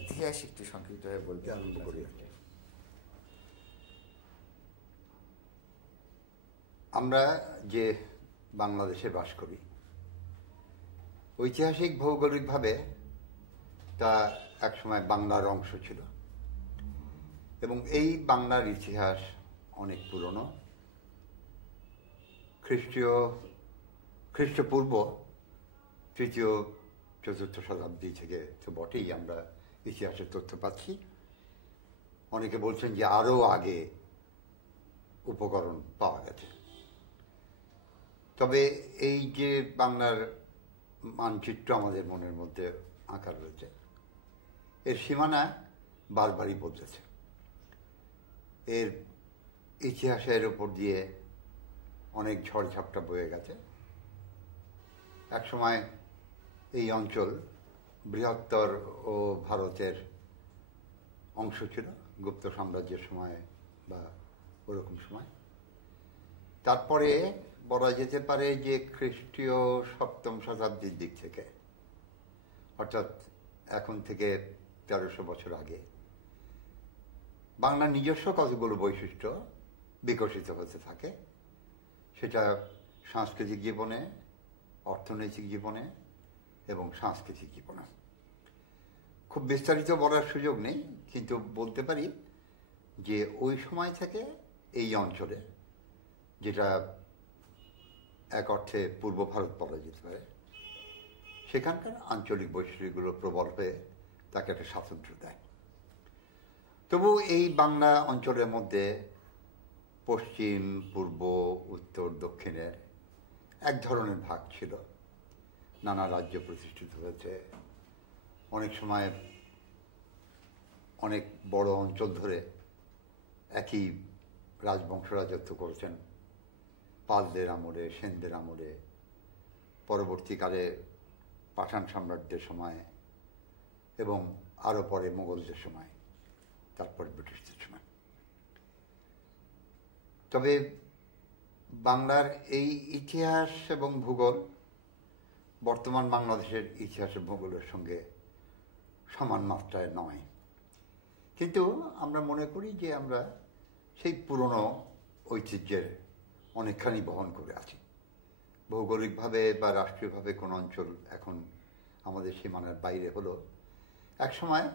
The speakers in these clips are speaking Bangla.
ইতিহাস একটু সংক্ষিপ্তভাবে বলতে আরম্ভ করি। আমরা যে বাংলাদেশে বাস করি, ঐতিহাসিক ভৌগোলিকভাবে তা একসময় বাংলার অংশ ছিল এবং এই বাংলার ইতিহাস অনেক পুরনো। খ্রিস্টপূর্ব তৃতীয় চতুর্থ শতাব্দী থেকে তো বটেই আমরা ইতিহাসের তথ্য পাচ্ছি। অনেকে বলছেন যে আরও আগে উপকরণ পাওয়া গেছে। তবে এই যে বাংলার মানচিত্র আমাদের মনের মধ্যে আঁকা রয়েছে, এর সীমানা বারবারই বদলেছে। এর ইতিহাসের উপর দিয়ে অনেক ঝড়ঝাপটা বয়ে গেছে। একসময় এই অঞ্চল বৃহত্তর ও ভারতের অংশ ছিল গুপ্ত সাম্রাজ্যের সময় বা ওরকম সময়। তারপরে বলা যেতে পারে যে খ্রিস্টীয় সপ্তম শতাব্দীর দিক থেকে, অর্থাৎ এখন থেকে 1300 বছর আগে, বাংলার নিজস্ব কতগুলো বৈশিষ্ট্য বিকশিত হতে থাকে। সেটা সাংস্কৃতিক জীবনে, অর্থনৈতিক জীবনে এবং সাংস্কৃতিক জীবনে। খুব বিস্তারিত বলার সুযোগ নেই, কিন্তু বলতে পারি যে ওই সময় থেকে এই অঞ্চলে, যেটা এক অর্থে পূর্ব ভারত বলা যেতে পারে, সেখানকার আঞ্চলিক বৈশিষ্ট্যগুলো প্রবল হয়ে তাকে একটা স্বাতন্ত্র্য দেয়। তবু এই বাংলা অঞ্চলের মধ্যে পশ্চিম, পূর্ব, উত্তর, দক্ষিণের এক ধরনের ভাগ ছিল। নানা রাজ্য প্রতিষ্ঠিত হয়েছে। অনেক সময় অনেক বড় অঞ্চল ধরে একই রাজবংশ রাজত্ব করেছেন। পালদের আমলে, সেনদের আমলে, পরবর্তীকালে পাঠান সাম্রাজ্যের সময় এবং আরও পরে মোগলদের সময়, তারপর ব্রিটিশদের সময়। তবে বাংলার এই ইতিহাস এবং ভূগোল বর্তমান বাংলাদেশের ইতিহাস ও ভূগোলের সঙ্গে সমান মাত্রায় নয়, কিন্তু আমরা মনে করি যে আমরা সেই পুরনো ঐতিহ্যের অনেকখানি বহন করে আছি। ভৌগোলিকভাবে বা রাষ্ট্রীয়ভাবে কোন অঞ্চল এখন আমাদের সীমানার বাইরে হলো, একসময়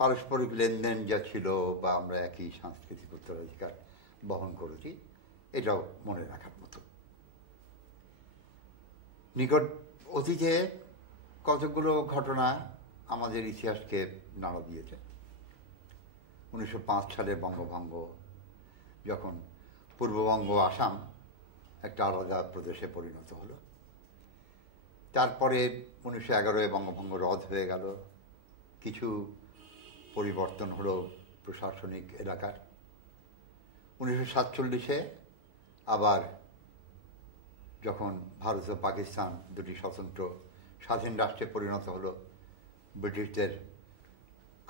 পারস্পরিক লেনদেন যা ছিল বা আমরা একই সাংস্কৃতিক উত্তরাধিকার বহন করেছি, এটাও মনে রাখার মতো। নিকট অতীতে কতগুলো ঘটনা আমাদের ইতিহাসকে নাড়া দিয়েছে। 1905 সালে বঙ্গভঙ্গ, যখন পূর্ববঙ্গ, আসাম একটা আলাদা প্রদেশে পরিণত হলো। তারপরে 1911-এ বঙ্গভঙ্গ রদ হয়ে গেল। কিছু পরিবর্তন হলো প্রশাসনিক এলাকার। 1947-এ আবার যখন ভারত ও পাকিস্তান দুটি স্বতন্ত্র স্বাধীন রাষ্ট্রে পরিণত হলো, ব্রিটিশদের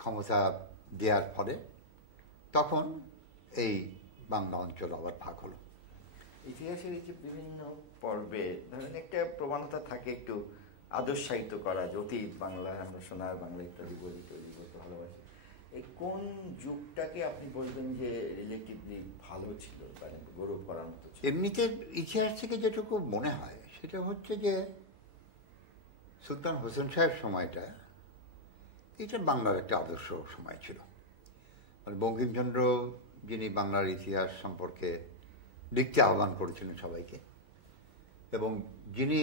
ক্ষমতা দেওয়ার ফলে তখন এই বাংলা অঞ্চল আবার ভাগ হলো। ইতিহাসের এই যে বিভিন্ন পর্বে ধরেন একটা প্রবণতা থাকে একটু আদর্শায়িত করা, যে অতীত বাংলা, আমরা সোনার বাংলা ইত্যাদি বলি তৈরি করতে ভালোবাসি। এই কোন যুগটাকে আপনি বলবেন যে রিলেটিভলি ভালো ছিল, মানে গৌরব করার মতো ছিল? এমনিতে ইতিহাস থেকে যেটুকু মনে হয় সেটা হচ্ছে যে সুলতান হোসেন শাহের সময়টা, এটা বাংলার একটা আদর্শ সময় ছিল। মানে বঙ্কিমচন্দ্র, যিনি বাংলার ইতিহাস সম্পর্কে লিখতে আহ্বান করেছিলেন সবাইকে, এবং যিনি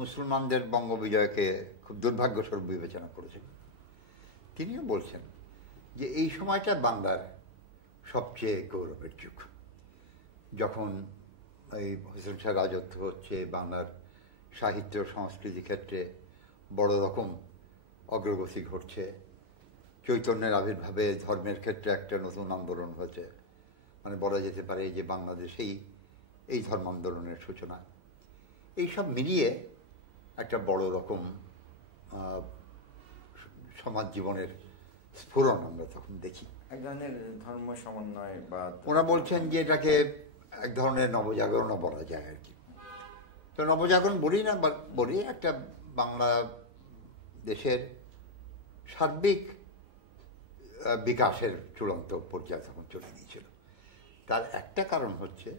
মুসলমানদের বঙ্গবিজয়কে খুব দুর্ভাগ্যস্বরূপ বিবেচনা করেছিলেন, তিনিও বলছেন যে এই সময়টা বাংলার সবচেয়ে গৌরবের যুগ। যখন এই হোসেন শাহ রাজত্ব হচ্ছে, বাংলার সাহিত্য সংস্কৃতি ক্ষেত্রে বড় রকম অগ্রগতি ঘটছে, চৈতন্যের আবির্ভাবে ধর্মের ক্ষেত্রে একটা নতুন আন্দোলন হয়েছে। মানে বলা যেতে পারে যে বাংলাদেশেই এই ধর্ম আন্দোলনের সূচনা। এইসব মিলিয়ে একটা বড় রকম সমাজ জীবনের স্ফুরণ আমরা তখন দেখি। এক ধরনের ধর্ম সমন্বয়, বা ওরা বলছেন যে এটাকে এক ধরনের নবজাগরণও বলা যায় আর কি। তো নবজাগরণ বলি না, বলি একটা বাংলা দেশের সার্বিক বিকাশের চূড়ান্ত পর্যায়ে তখন চলে গিয়েছিল। তার একটা কারণ হচ্ছে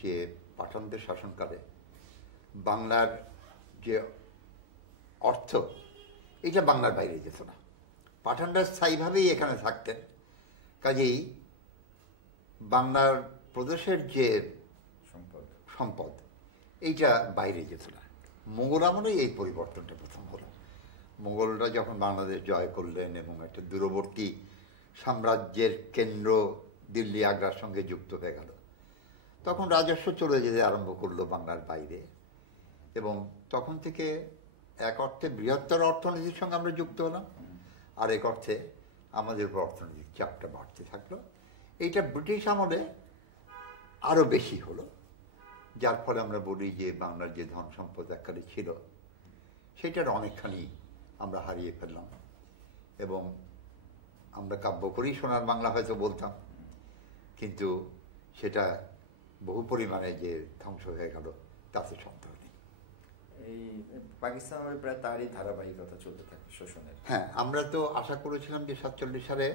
যে পাঠানদের শাসনকালে বাংলার যে অর্থ, এটা বাংলার বাইরে যেত না। পাঠানরা স্থায়ীভাবেই এখানে থাকতেন, কাজেই বাংলার প্রদেশের যে সম্পদ এইটা বাইরে যেত না। মোগল আমলে এই পরিবর্তনটা প্রথম হলো। মোগলরা যখন বাংলাদেশ জয় করলেন এবং একটা দূরবর্তী সাম্রাজ্যের কেন্দ্র দিল্লি আগ্রার সঙ্গে যুক্ত হয়ে গেল, তখন রাজস্ব চলে যেতে আরম্ভ করলো বাংলার বাইরে, এবং তখন থেকে এক অর্থে বৃহত্তর অর্থনীতির সঙ্গে আমরা যুক্ত হলাম, আর এক অর্থে আমাদের উপর অর্থনৈতিক চাপটা বাড়তে থাকলো। এইটা ব্রিটিশ আমলে আরও বেশি হলো, যার ফলে আমরা বলি যে বাংলার যে ধন সম্পদ এককালে ছিল সেটার অনেকখানি আমরা হারিয়ে ফেললাম। এবং আমরা কাব্য করেই সোনার বাংলা হয়তো বলতাম, কিন্তু সেটা বহু পরিমাণে যে ধ্বংস হয়ে গেল তাতে সন্দেহ নেই। এই পাকিস্তানের প্রায় তারই ধারাবাহিকতা চলতে থাকে শোষণের। হ্যাঁ, আমরা তো আশা করেছিলাম যে 47 সালে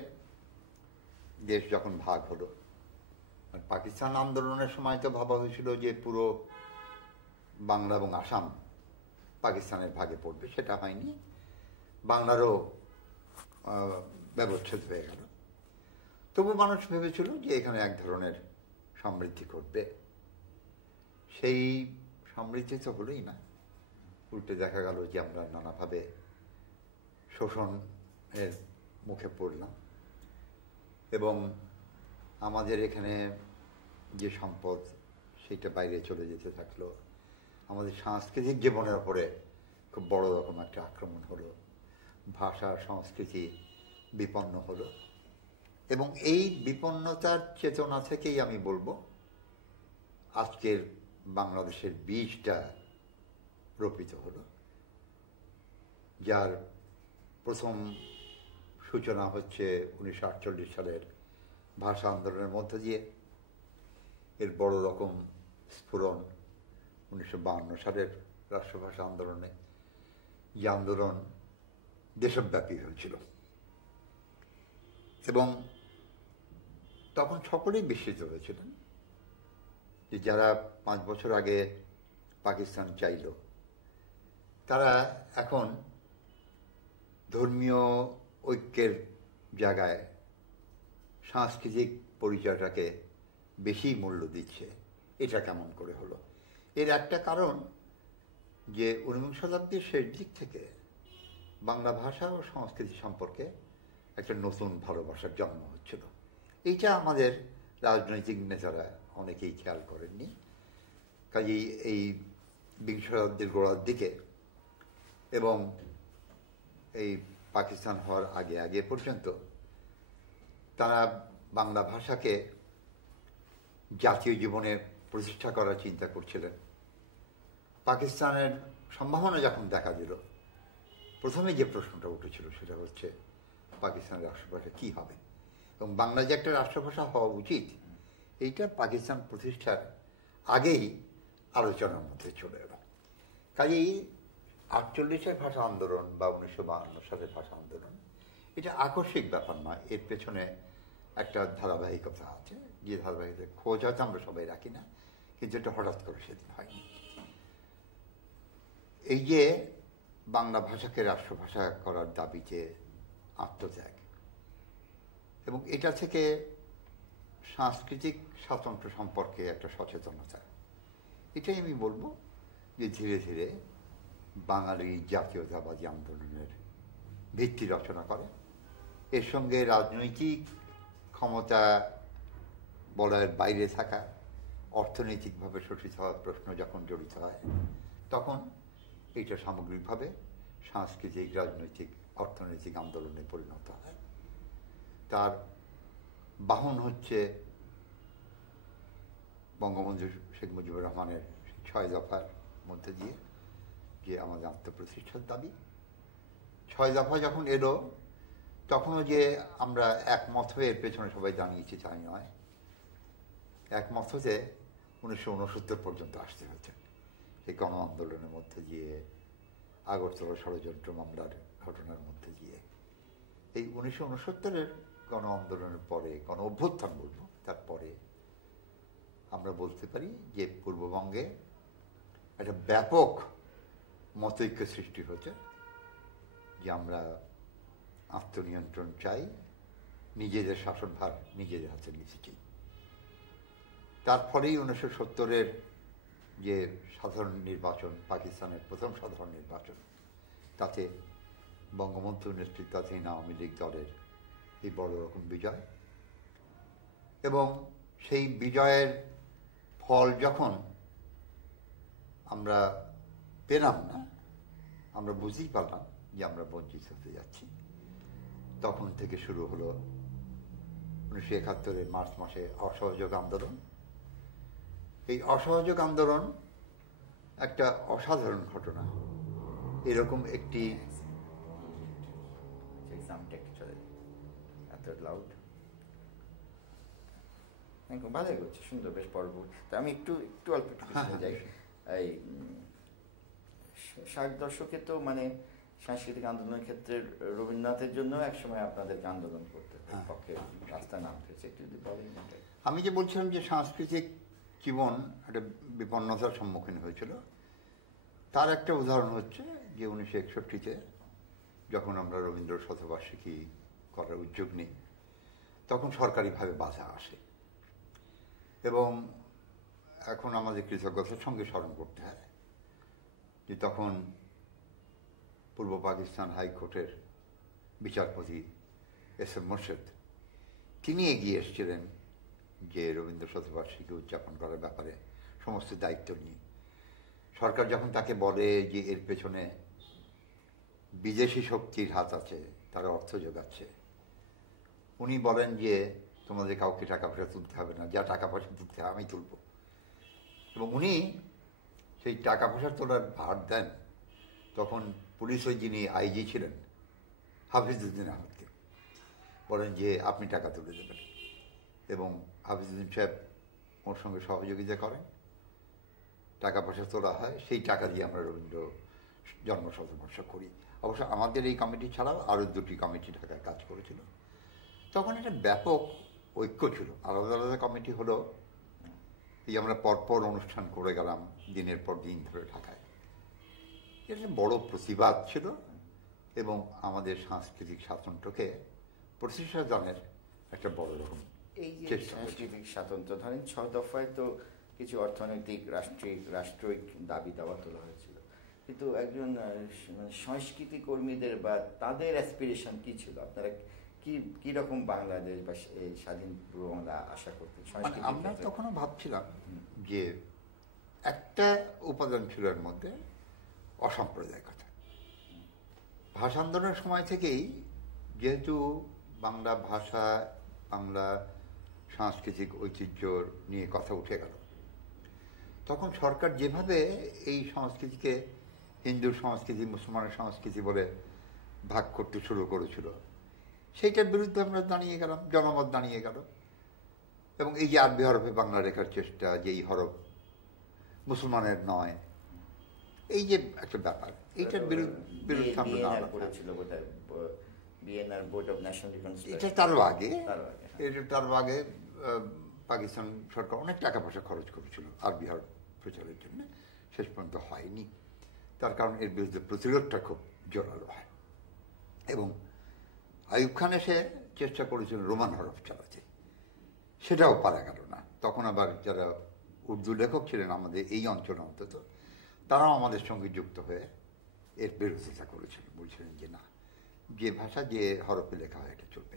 দেশ যখন ভাগ হলো, পাকিস্তান আন্দোলনের সময় তো ভাবা হয়েছিল যে পুরো বাংলা এবং আসাম পাকিস্তানের ভাগে পড়বে, সেটা হয়নি। বাংলারও ব্যবচ্ছেদ হয়ে গেল। তবু মানুষ ভেবেছিল যে এখানে এক ধরনের সমৃদ্ধি ঘটবে। সেই সমৃদ্ধি তো হলোই না, উল্টে দেখা গেল যে আমরা নানাভাবে শোষণের মুখে পড়লাম, এবং আমাদের এখানে যে সম্পদ সেটা বাইরে চলে যেতে থাকলো। আমাদের সাংস্কৃতিক জীবনের ওপরে খুব বড় রকম একটা আক্রমণ হলো, ভাষা সংস্কৃতি বিপন্ন হলো, এবং এই বিপন্নতার চেতনা থেকেই আমি বলবো আজকের বাংলাদেশের বীজটা রোপিত হলো, যার প্রথম সূচনা হচ্ছে 1948 সালের ভাষা আন্দোলনের মধ্য দিয়ে। এর বড় রকম স্ফুরণ 1952 সালের রাষ্ট্রভাষা আন্দোলনে, যে আন্দোলন দেশব্যাপী হয়েছিল, এবং তখন সকলেই বিস্মিত হয়েছিলেন যে যারা 5 বছর আগে পাকিস্তান চাইল, তারা এখন ধর্মীয় ঐক্যের জায়গায় সাংস্কৃতিক পরিচয়টাকে বেশি মূল্য দিচ্ছে। এটা কেমন করে হলো? এর একটা কারণ যে 19 শতাব্দীর শেষ দিক থেকে বাংলা ভাষা ও সংস্কৃতি সম্পর্কে একটা নতুন ভালোবাসার জন্ম হচ্ছিল। এইটা আমাদের রাজনৈতিক নেতারা অনেকেই খেয়াল করেননি। কাজেই এই 20 শতাব্দীর গোড়ার দিকে এবং এই পাকিস্তান হওয়ার আগে আগে পর্যন্ত তারা বাংলা ভাষাকে জাতীয় জীবনে প্রতিষ্ঠা করার চিন্তা করছিলেন। পাকিস্তানের সম্ভাবনা যখন দেখা দিল, প্রথমে যে প্রশ্নটা উঠেছিল সেটা হচ্ছে পাকিস্তানের রাষ্ট্রভাষা কী হবে, এবং বাংলা যে একটা রাষ্ট্রভাষা হওয়া উচিত, এইটা পাকিস্তান প্রতিষ্ঠার আগেই আলোচনার মধ্যে চলে এলো। কাজেই 48-এর ভাষা আন্দোলন বা 1952 সালের ভাষা আন্দোলন এটা আকস্মিক ব্যাপার নয়, এর পেছনে একটা ধারাবাহিকতা আছে, যে ধারাবাহিকতার খোঁজ হয়তো আমরা সবাই রাখি না, কিন্তু এটা হঠাৎ করে সেদিন হয়নি। এই যে বাংলা ভাষাকে রাষ্ট্রভাষা করার দাবিতে আত্মত্যাগ, এবং এটা থেকে সাংস্কৃতিক স্বাতন্ত্র্য সম্পর্কে একটা সচেতনতা, এটাই আমি বলবো যে ধীরে ধীরে বাঙালি জাতীয়তাবাদী আন্দোলনের ভিত্তি রচনা করে। এর সঙ্গে রাজনৈতিক ক্ষমতা বলয়ের বাইরে থাকা, অর্থনৈতিকভাবে শোষিত হওয়ার প্রশ্ন যখন জড়িত হয়, তখন এইটা সামগ্রিকভাবে সাংস্কৃতিক, রাজনৈতিক, অর্থনৈতিক আন্দোলনে পরিণত হয়। তার বাহন হচ্ছে বঙ্গবন্ধু শেখ মুজিবুর রহমানের 6 দফার মধ্যে দিয়ে যে আমাদের আত্মপ্রতিষ্ঠার দাবি। 6 দফা যখন এলো, তখনও যে আমরা একমত হয়ে এর পেছনে সবাই দাঁড়িয়েছি তাই নয়, একমত হতে 1969 পর্যন্ত আসতে হচ্ছে। সেই গণ আন্দোলনের মধ্যে দিয়ে, আগরতলা ষড়যন্ত্র মামলার ঘটনার মধ্যে দিয়ে, এই 1969-এর গণ আন্দোলনের পরে, গণ অভ্যুত্থান বলবো, তারপরে আমরা বলতে পারি যে পূর্ববঙ্গে একটা ব্যাপক মতৈক্য সৃষ্টি হচ্ছে যে আমরা আত্মনিয়ন্ত্রণ চাই, নিজেদের শাসনভার নিজেদের হাতে নিতে চাই। তারপরেই 1970-এর যে সাধারণ নির্বাচন, পাকিস্তানের প্রথম সাধারণ নির্বাচন, তাতে বঙ্গবন্ধু নেতৃত্বাধীন আওয়ামী লীগ দলের এই বড় রকম বিজয়, এবং সেই বিজয়ের ফল যখন আমরা পেলাম না, আমরা বুঝতেই পারলাম যে আমরা বঞ্চিত হতে যাচ্ছি, তখন থেকে শুরু হলো 1971-এর মার্চ মাসে অসহযোগ আন্দোলন। এই অসহযোগ আন্দোলন একটা অসাধারণ ঘটনা। এরকম একটি ভালোই করছে, সুন্দর, বেশ পর্ব। তা আমি একটু একটু অল্প একটু পিছনে যাই। এই 60 দশকে তো মানে সাংস্কৃতিক আন্দোলনের ক্ষেত্রে রবীন্দ্রনাথের জন্য একসময় আপনাদেরকে আন্দোলন করতে পক্ষে রাস্তায় নামতে হয়েছে, একটু যদি বলেন। আমি যে বলছিলাম যে সাংস্কৃতিক জীবন একটা বিপন্নতার সম্মুখীন হয়েছিল, তার একটা উদাহরণ হচ্ছে যে 1961-তে যখন আমরা রবীন্দ্র শতবার্ষিকী করার উদ্যোগ নিই, তখন সরকারিভাবে বাধা আসে, এবং এখন আমাদের কৃতজ্ঞতার সঙ্গে স্মরণ করতে হয় যে তখন পূর্ব পাকিস্তান হাইকোর্টের বিচারপতি এস.এম. মোর্শেদ, তিনি এগিয়ে এসেছিলেন যে রবীন্দ্র শতবার্ষিকী উদযাপন করার ব্যাপারে সমস্ত দায়িত্ব নিয়ে। সরকার যখন তাকে বলে যে এর পেছনে বিদেশি শক্তির হাত আছে, তারা অর্থ যোগাচ্ছে, উনি বলেন যে তোমাদের কাউকে টাকা পয়সা তুলতে হবে না, যা টাকা পয়সা তুলতে হবে আমি তুলব। এবং উনি সেই টাকা পয়সা তোলার ভার দেন তখন পুলিশের যিনি আইজি ছিলেন হাফিজউদ্দিন আহমেদকে, বলেন যে আপনি টাকা তুলে দেবেন, এবং হাফিজউদ্দিন সাহেব ওর সঙ্গে সহযোগিতা করেন, টাকা পয়সা তোলা হয়, সেই টাকা দিয়ে আমরা রবীন্দ্র জন্ম শতবর্ষ করি। অবশ্য আমাদের এই কমিটি ছাড়াও আরও দুটি কমিটি ঢাকায় কাজ করেছিল। তখন একটা ব্যাপক ঐক্য ছিল, আলাদা আলাদা কমিটি হলো, এই আমরা পরপর অনুষ্ঠান করে গেলাম দিনের পর দিন ধরে ঢাকায়। এটা বড় প্রতিবাদ ছিল, এবং আমাদের সাংস্কৃতিক স্বাতন্ত্র্যকে প্রতিষ্ঠা দানের একটা বড় রকম এই যে সাংস্কৃতিক স্বাতন্ত্র্য, ধরেন 6 দফায় তো কিছু অর্থনৈতিক রাষ্ট্রিক দাবি দাওয়া তোলা হয়েছিল, কিন্তু একজন সংস্কৃতি কর্মীদের বা তাদের অ্যাসপিরেশন কি ছিল? আপনারা কি রকম বাংলাদেশ বা স্বাধীন পূর্ব বাংলা আশা করতেন? আমরা তখনও ভাবছিলাম যে একটা উপাদান ছিল এর মধ্যে, অসাম্প্রদায়িকতা। ভাষা আন্দোলনের সময় থেকেই যেহেতু বাংলা ভাষা, বাংলা সাংস্কৃতিক ঐতিহ্য নিয়ে কথা উঠে গেল, তখন সরকার যেভাবে এই সংস্কৃতিকে হিন্দু সংস্কৃতি, মুসলমানের সংস্কৃতি বলে ভাগ করতে শুরু করেছিল, সেইটার বিরুদ্ধে আমরা দাঁড়িয়ে গেলাম, জনমত দাঁড়িয়ে গেল। এবং এই যে আরবি হরফে বাংলা লেখার চেষ্টা, যে এই হরফ মুসলমানের নয়, এই যে একটা ব্যাপার, এইটার বিরুদ্ধে আমরা এটা তারও আগে পাকিস্তান সরকার অনেক টাকা পয়সা খরচ করেছিল আরবি হরফ প্রচারের জন্য, শেষ পর্যন্ত হয়নি। তার কারণ এর বিরুদ্ধে প্রতিরোধটা খুব জোরালো হয়, এবং আইয়ুব খান এসে চেষ্টা করেছিল রোমান হরফ চালাতে, সেটাও পারা গেল না। তখন আবার যারা উর্দু লেখক ছিলেন আমাদের এই অঞ্চলে অন্তত, তারাও আমাদের সঙ্গে যুক্ত হয়ে এর বিরোধিতা করেছিলেন, বলছিলেন যে না, যে ভাষা যে হরফে লেখা হয় এটা চলবে।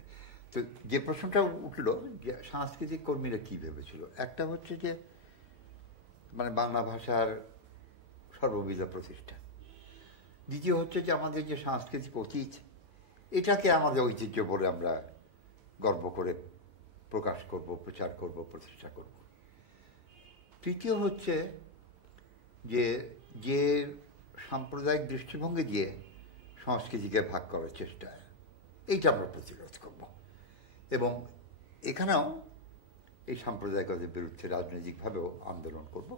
তো যে প্রশ্নটা উঠল যে সাংস্কৃতিক কর্মীরা কী ভেবেছিল, একটা হচ্ছে যে মানে বাংলা ভাষার সর্ববিধ প্রতিষ্ঠা, দ্বিতীয় হচ্ছে যে আমাদের যে সাংস্কৃতিক অতীত, এটাকে আমাদের ঐতিহ্য বলে আমরা গর্ব করে প্রকাশ করব, প্রচার করব, প্রতিষ্ঠা করব। তৃতীয় হচ্ছে যে সাম্প্রদায়িক দৃষ্টিভঙ্গি দিয়ে সংস্কৃতিকে ভাগ করার চেষ্টা, এইটা আমরা প্রতিরোধ করব। এবং এখানেও এই সাম্প্রদায়িকতার বিরুদ্ধে রাজনৈতিকভাবেও আন্দোলন করব,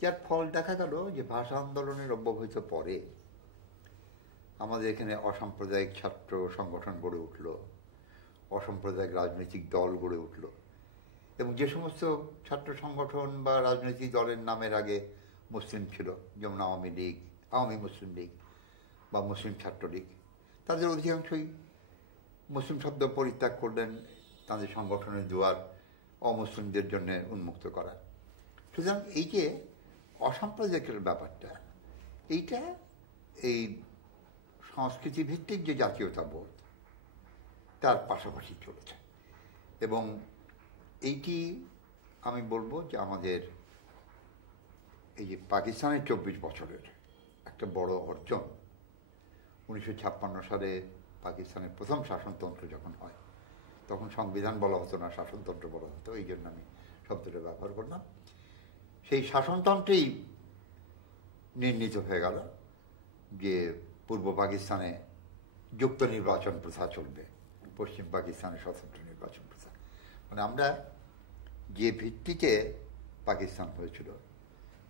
যার ফল দেখা গেল যে ভাষা আন্দোলনের অব্যবহিত পরে আমাদের এখানে অসাম্প্রদায়িক ছাত্র সংগঠন গড়ে উঠল, অসাম্প্রদায়িক রাজনৈতিক দল গড়ে উঠল, এবং যে সমস্ত ছাত্র সংগঠন বা রাজনৈতিক দলের নামের আগে মুসলিম ছিল, যেমন আওয়ামী লীগ, আওয়ামী মুসলিম লীগ বা মুসলিম ছাত্রলীগ, তাদের অধিকাংশই মুসলিম শব্দ পরিত্যাগ করলেন, তাদের সংগঠনের দুয়ার অমুসলিমদের জন্য উন্মুক্ত করা। সুতরাং এই যে অসাম্প্রদায়িকের ব্যাপারটা, এইটা এই সংস্কৃতি ভিত্তিক যে জাতীয়তাবোধ তার পাশাপাশি চলেছে, এবং এইটি আমি বলবো যে আমাদের এই যে পাকিস্তানের 24 বছরের একটা বড় অর্জন। 1956 সালে পাকিস্তানের প্রথম শাসনতন্ত্র যখন হয়, তখন সংবিধান বলা হতো না, শাসনতন্ত্র বলা হতো, এই জন্য আমি শব্দটা ব্যবহার করলাম। সেই শাসনতন্ত্রেই নির্ণীত হয়ে গেল যে পূর্ব পাকিস্তানে যুক্ত নির্বাচন প্রথা চলবে, পশ্চিম পাকিস্তানে স্বতন্ত্র নির্বাচন প্রথা। মানে আমরা যে ভিত্তিতে পাকিস্তান হয়েছিল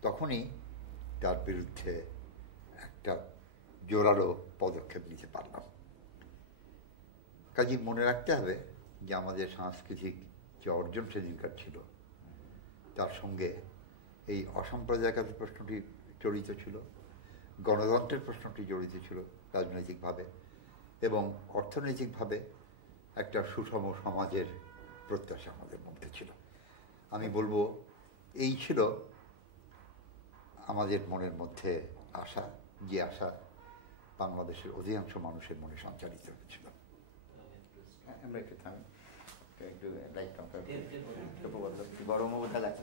তখনই তার বিরুদ্ধে একটা জোরালো পদক্ষেপ নিতে পারলাম। কাজেই মনে রাখতে হবে যে আমাদের সাংস্কৃতিক যে অর্জন সেদিনকার ছিল, তার সঙ্গে এই অসাম্প্রদায়িকতার প্রশ্নটি জড়িত ছিল, গণতন্ত্রের প্রশ্নটি জড়িত ছিল রাজনৈতিকভাবে, এবং অর্থনৈতিকভাবে একটা সুষম সমাজের প্রত্যাশা আমাদের মধ্যে ছিল। আমি বলবো এই ছিল আমাদের মনের মধ্যে আশা, যে আশা বাংলাদেশের অধিকাংশ মানুষের মনে সঞ্চারিত হয়েছিল। গরমও বোঝা লাগছে,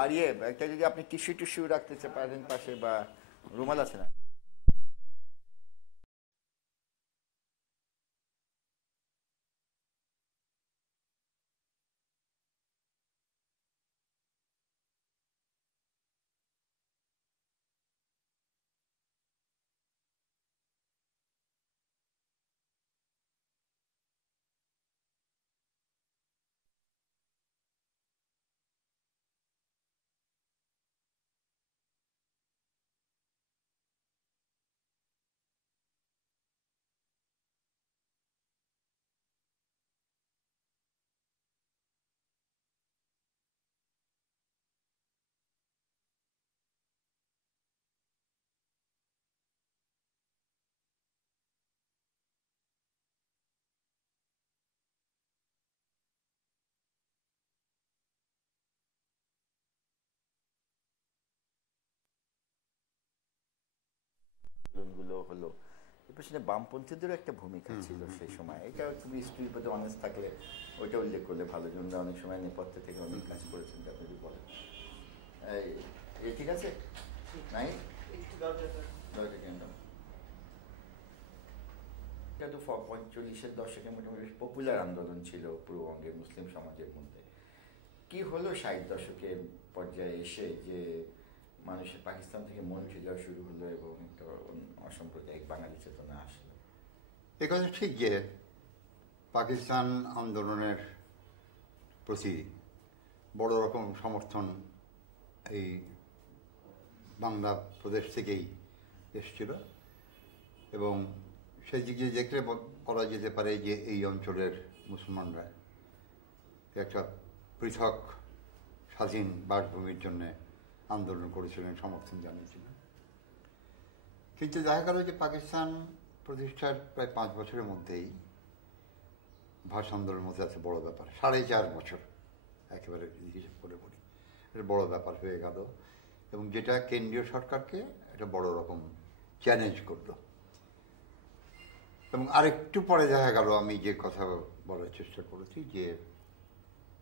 আর একটা যদি আপনি টিস্যু টিস্যু রাখতে পারেন পাশে, বা রুমাল আছে না? গুলো হলো, এর পেছনে বামপন্থীদেরও একটা ভূমিকা ছিল সেই সময়। এটা তুমি স্ত্রীর প্রতি অনেস্ট থাকলে ওইটা উল্লেখ করলে ভালো, জন্য অনেক সময় নেপথ্য থেকে অনেক কাজ করেছেন, আপনি যদি বলেন। ঠিক আছে, নাই এটা তো 45-এর দশকে মোটামুটি পপুলার আন্দোলন ছিল পূর্ববঙ্গের মুসলিম সমাজের মধ্যে। কি হলো 60 দশকের পর্যায়ে এসে যে মানুষের পাকিস্তান থেকে মন ফিরে শুরু হলো এবং একটা অসাম্প্রদায়িক বাঙালি চেতনা আসলো? এ কথা ঠিক যে পাকিস্তান আন্দোলনের প্রতি বড় রকম সমর্থন এই বাংলা প্রদেশ থেকেই এসেছিল, এবং সেই দিক দিয়ে দেখলে বলা যেতে পারে যে এই অঞ্চলের মুসলমানরা একটা পৃথক স্বাধীন বাসভূমির জন্য আন্দোলন করেছিলেন, সমর্থন জানিয়েছিলেন। কিন্তু দেখা গেল যে পাকিস্তান প্রতিষ্ঠার প্রায় 5 বছরের মধ্যেই ভাষা আন্দোলনের মধ্যে এত বড় ব্যাপার, 4.5 বছর একেবারে হিসেব করে বলি, এটা বড় ব্যাপার হয়ে গেল, এবং যেটা কেন্দ্রীয় সরকারকে একটা বড় রকম চ্যালেঞ্জ করল। এবং আরেকটু পরে দেখা গেল, আমি যে কথা বলার চেষ্টা করেছি, যে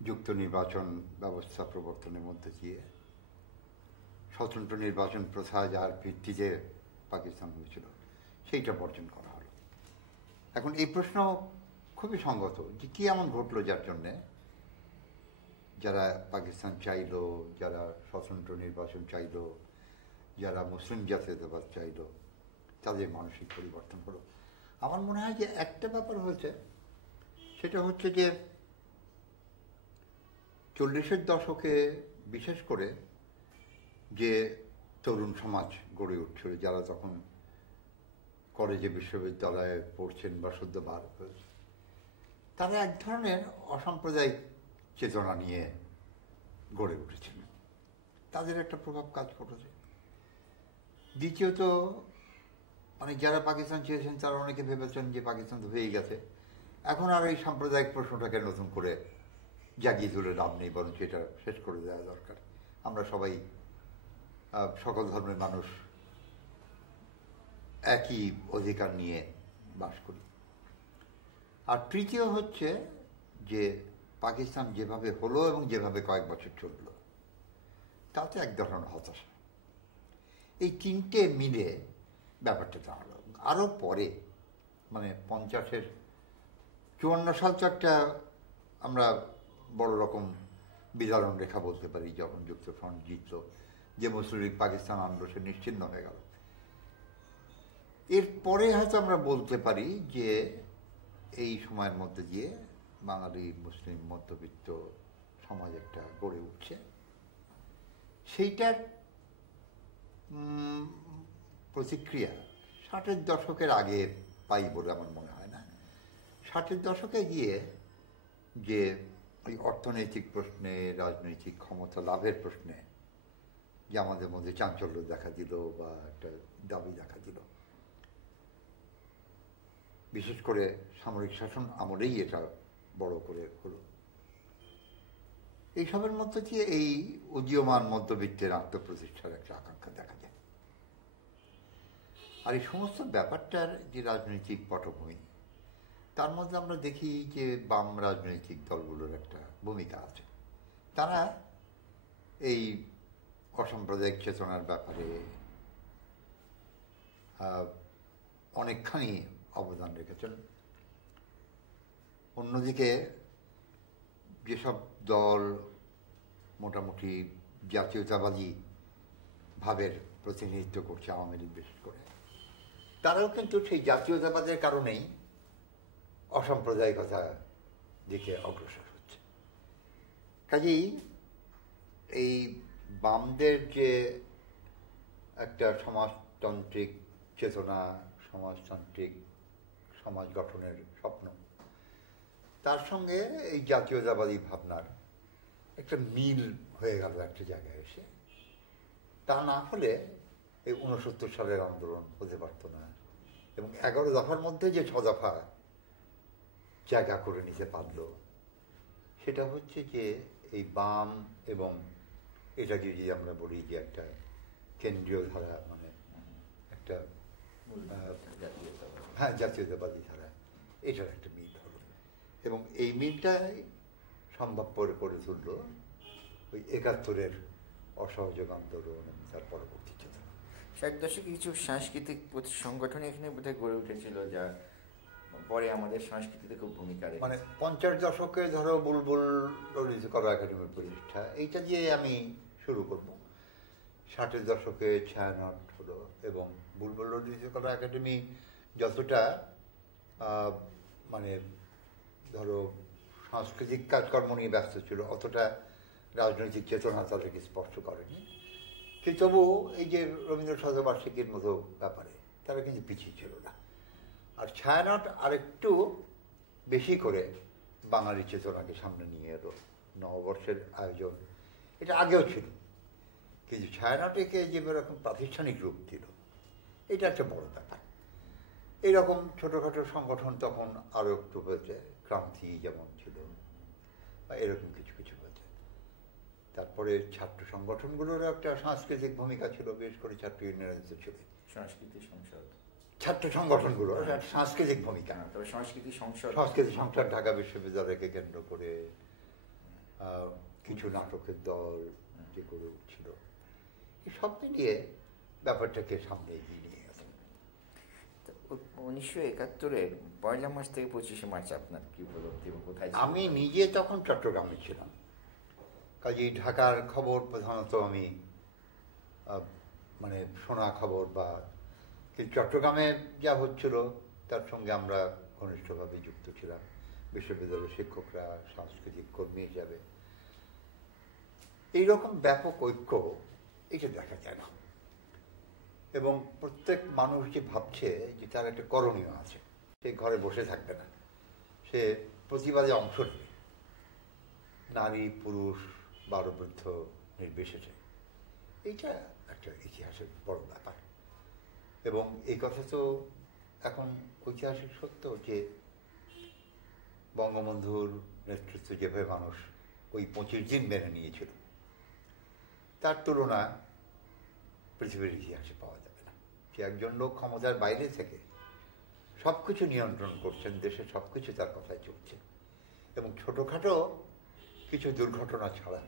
যুক্ত নির্বাচন ব্যবস্থা প্রবর্তনের মধ্যে দিয়ে স্বতন্ত্র নির্বাচন প্রথা যার ভিত্তিতে পাকিস্তান হয়েছিল সেইটা বর্জন করা হলো। এখন এই প্রশ্ন খুবই সঙ্গত যে কি এমন ঘটলো যার জন্যে যারা পাকিস্তান চাইল, যারা স্বতন্ত্র নির্বাচন চাইল, যারা মুসলিম জাতীয়তাবাদ চাইল, তাদের মানসিক পরিবর্তন হলো। আমার মনে হয় যে একটা ব্যাপার হয়েছে, সেটা হচ্ছে যে 40-এর দশকে বিশেষ করে যে তরুণ সমাজ গড়ে উঠছিল, যারা তখন কলেজে বিশ্ববিদ্যালয়ে পড়ছেন বা সদ্য বার হয়েছে, তারা এক ধরনের অসাম্প্রদায়িক চেতনা নিয়ে গড়ে উঠেছেন, তাদের একটা প্রভাব কাজ করেছে। দ্বিতীয়ত মানে যারা পাকিস্তান চেয়েছেন তারা অনেকে ভেবেছেন যে পাকিস্তান তো হয়েই গেছে, এখন আর এই সাম্প্রদায়িক প্রশ্নটাকে নতুন করে জাগিয়ে তুলে লাভ নেই, বরং সেটা শেষ করে দেওয়া দরকার। আমরা সবাই সকল ধর্মের মানুষ একই অধিকার নিয়ে বাস করি। আর তৃতীয় হচ্ছে যে পাকিস্তান যেভাবে হলো এবং যেভাবে কয়েক বছর চলল তাতে এক ধরনের হতাশা, এই তিনটে মিলে ব্যাপারটা দাঁড়ালো। আরও পরে মানে 54 সাল তো একটা আমরা বড় রকম বিদারণ রেখা বলতে পারি, যখন যুক্তফ্রন্ট জিতল, যে মুসলিম লীগ পাকিস্তান আন্দোলন সে নিশ্চিহ্ন হয়ে গেল। এরপরে হয়তো আমরা বলতে পারি যে এই সময়ের মধ্যে দিয়ে বাঙালি মুসলিম মধ্যবিত্ত সমাজ একটা গড়ে উঠছে। সেইটার প্রতিক্রিয়া 60-এর দশকের আগে পাই বলে আমার মনে হয় না। 60-এর দশকে গিয়ে যে ওই অর্থনৈতিক প্রশ্নে, রাজনৈতিক ক্ষমতা লাভের প্রশ্নে যে আমাদের মধ্যে চাঞ্চল্য দেখা দিল বা একটা দাবি দেখা দিল, বিশেষ করে সামরিক শাসন আমলেই এটা বড় করে হলো। এইসবের মধ্যে দিয়ে এই উদীয়মান মধ্যবিত্তের আত্মপ্রতিষ্ঠার একটা আকাঙ্ক্ষা দেখা যায়। আর এই সমস্ত ব্যাপারটার যে রাজনৈতিক পটভূমি, তার মধ্যে আমরা দেখি যে বাম রাজনৈতিক দলগুলোর একটা ভূমিকা আছে। তারা এই অসাম্প্রদায়িক চেতনার ব্যাপারে অনেকখানি অবদান রেখেছেন। অন্যদিকে যেসব দল মোটামুটি জাতীয়তাবাদী ভাবের প্রতিনিধিত্ব করছে, আওয়ামী লীগ বিশেষ করে, তারাও কিন্তু সেই জাতীয়তাবাদের কারণেই অসাম্প্রদায়িকতার দিকে অগ্রসর হচ্ছে। কাজেই এই বামদের যে একটা সমাজতান্ত্রিক চেতনা, সমাজতান্ত্রিক সমাজ গঠনের স্বপ্ন, তার সঙ্গে এই জাতীয়তাবাদী ভাবনার একটা মিল হয়ে গেল একটা জায়গায় এসে। তা না হলে এই 69 সালের আন্দোলন হতে পারত না, এবং 11 দফার মধ্যে যে 6 দফা জায়গা করে নিতে পারল, সেটা হচ্ছে যে এই বাম এবং এটাকে যদি আমরা বলি যে একটা কেন্দ্রীয় ধারা, মানে একটা হ্যাঁ জাতীয়তাবাদী ধারা, এটার একটা মিল হলো, এবং এই মিলটাই সম্ভবপর করে তুলল ওই 71-এর অসহযোগ আন্দোলন এবং তার পরবর্তী চেতনা। 60 দশকে কিছু সাংস্কৃতিক সংগঠন এখানে বোধহয় গড়ে উঠেছিল, যা পরে আমাদের সংস্কৃতিতে খুব ভূমিকা রেখেছে। মানে 50 দশকে ধরো বুলবুল ললিতকলা একাডেমির প্রতিষ্ঠা, এইটা দিয়ে আমি শুরু করব। 60-এর দশকে ছায়ানট হলো, এবং বুলবুল ললিতকলা একাডেমি যতটা মানে ধরো সাংস্কৃতিক কাজকর্ম নিয়ে ব্যস্ত ছিল, অতটা রাজনৈতিক চেতনা তাদেরকে স্পর্শ করেনি। কিন্তু তবুও এই যে রবীন্দ্র শতবার্ষিকীর মতো ব্যাপারে তারা কিন্তু পিছিয়ে ছিল না। আর ছায়ানট আরেকটু বেশি করে বাঙালি চেতনাকে সামনে নিয়ে এলো। নববর্ষের আয়োজন এটা আগেও ছিল, কিন্তু ছায়ানটকে যেরকম প্রাতিষ্ঠানিক রূপ দিল, এটা একটা বড় ব্যাপার। এইরকম ছোটোখাটো সংগঠন তখন আরও একটু হয়েছে, ক্রান্তি যেমন ছিল, বা এরকম কিছু কিছু হয়েছে। তারপরে ছাত্র সংগঠনগুলোরও একটা সাংস্কৃতিক ভূমিকা ছিল, বিশেষ করে ছাত্র ইউনিয়নের ছিল সংস্কৃতি সংসদ, ছাত্র সংগঠনগুলোর একটা সাংস্কৃতিক ভূমিকা। তবে সংস্কৃতি সংসদ ঢাকা বিশ্ববিদ্যালয়কে কেন্দ্র করে কিছু নাটকের দল যে গড়ে উঠছিল, এই সব মিলিয়ে ব্যাপারটাকে সামনে এগিয়ে নিয়ে গেছে। 1971-এর 1 মার্চ থেকে 25 মার্চ আপনার কি উপলব্ধি, কোথায়? আমি নিজে তখন চট্টগ্রামে ছিলাম, কাজেই ঢাকার খবর প্রধানত আমি মানে শোনা খবর, বা চট্টগ্রামে যা হচ্ছিল তার সঙ্গে আমরা ঘনিষ্ঠভাবে যুক্ত ছিলাম, বিশ্ববিদ্যালয়ের শিক্ষকরা, সাংস্কৃতিক কর্মী হিসাবে। এইরকম ব্যাপক ঐক্য এটা দেখা যায় না। এবং প্রত্যেক মানুষ যে ভাবছে যে তার একটা করণীয় আছে, সে ঘরে বসে থাকবে না, সে প্রতিবাদে অংশ নেবে, নারী পুরুষ বৃদ্ধ নির্বিশেষে। এইটা একটা ইতিহাসের বড় ব্যাপার। এবং এই কথা তো এখন ঐতিহাসিক সত্য যে বঙ্গবন্ধুর নেতৃত্বে যেভাবে মানুষ ওই 25 দিন মেনে নিয়েছিল, তার তুলনা পৃথিবীর ইতিহাসে পাওয়া যাবে না। যে একজন লোক ক্ষমতার বাইরে থেকে সব কিছু নিয়ন্ত্রণ করছেন, দেশে সব কিছু তার কথায় চলছে, এবং ছোটোখাটো কিছু দুর্ঘটনা ছাড়া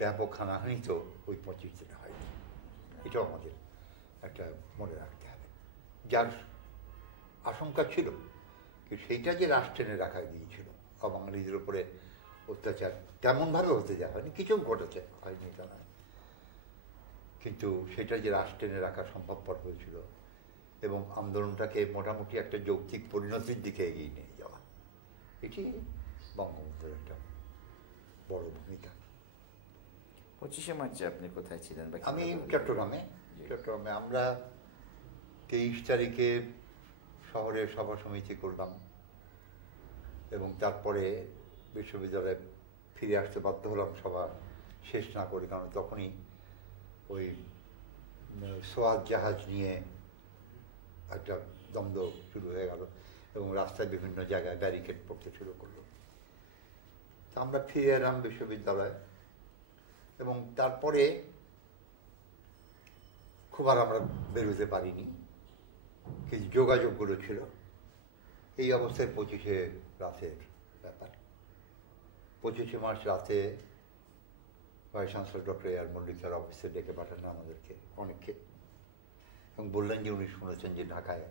ব্যাপক হানাহানি তো ওই 25 দিনে হয়নি। এটাও আমাদের একটা মনে রাখতে হবে। যার আশঙ্কা ছিল কি সেইটা যে রাশ টেনে রাখা গিয়েছিল, অবাঙালিদের উপরে অত্যাচার তেমনভাবে হতে যাওয়া হয়নি, কিছু ঘটেছে, হয়নি তা নয়, কিন্তু সেটা যে রাশ টেনে রাখা সম্ভবপর হয়েছিল এবং আন্দোলনটাকে মোটামুটি একটা যৌক্তিক পরিণতির দিকে এগিয়ে নিয়ে যাওয়া, এটি বঙ্গবন্ধুর একটা বড় ভূমিকা। 25শে মার্চে আপনি কোথায় ছিলেন? আমি চট্টগ্রামে। আমরা 23 তারিখে শহরে সভা সমিতি করলাম এবং তারপরে বিশ্ববিদ্যালয়ে ফিরে আসতে বাধ্য হলাম সভা শেষ না করে, কারণ তখনই ওই সোয়াজ জাহাজ নিয়ে একটা দ্বন্দ্ব শুরু হয়ে গেল এবং রাস্তায় বিভিন্ন জায়গায় ব্যারিকেড পড়তে শুরু করলো। তা আমরা ফিরে এলাম বিশ্ববিদ্যালয়ে এবং তারপরে খুব আর আমরা বেরোতে পারিনি, কিছু যোগাযোগগুলো ছিল। এই অবস্থায় 25শে রাতের ব্যাপার। 25শে মার্চ রাতে ভাইস চ্যান্সেলর ডক্টর এ আর মল্লিক তার অফিসে ডেকে পাঠান আমাদেরকে অনেককে, এবং বললেন যে উনি শুনেছেন যে ঢাকায়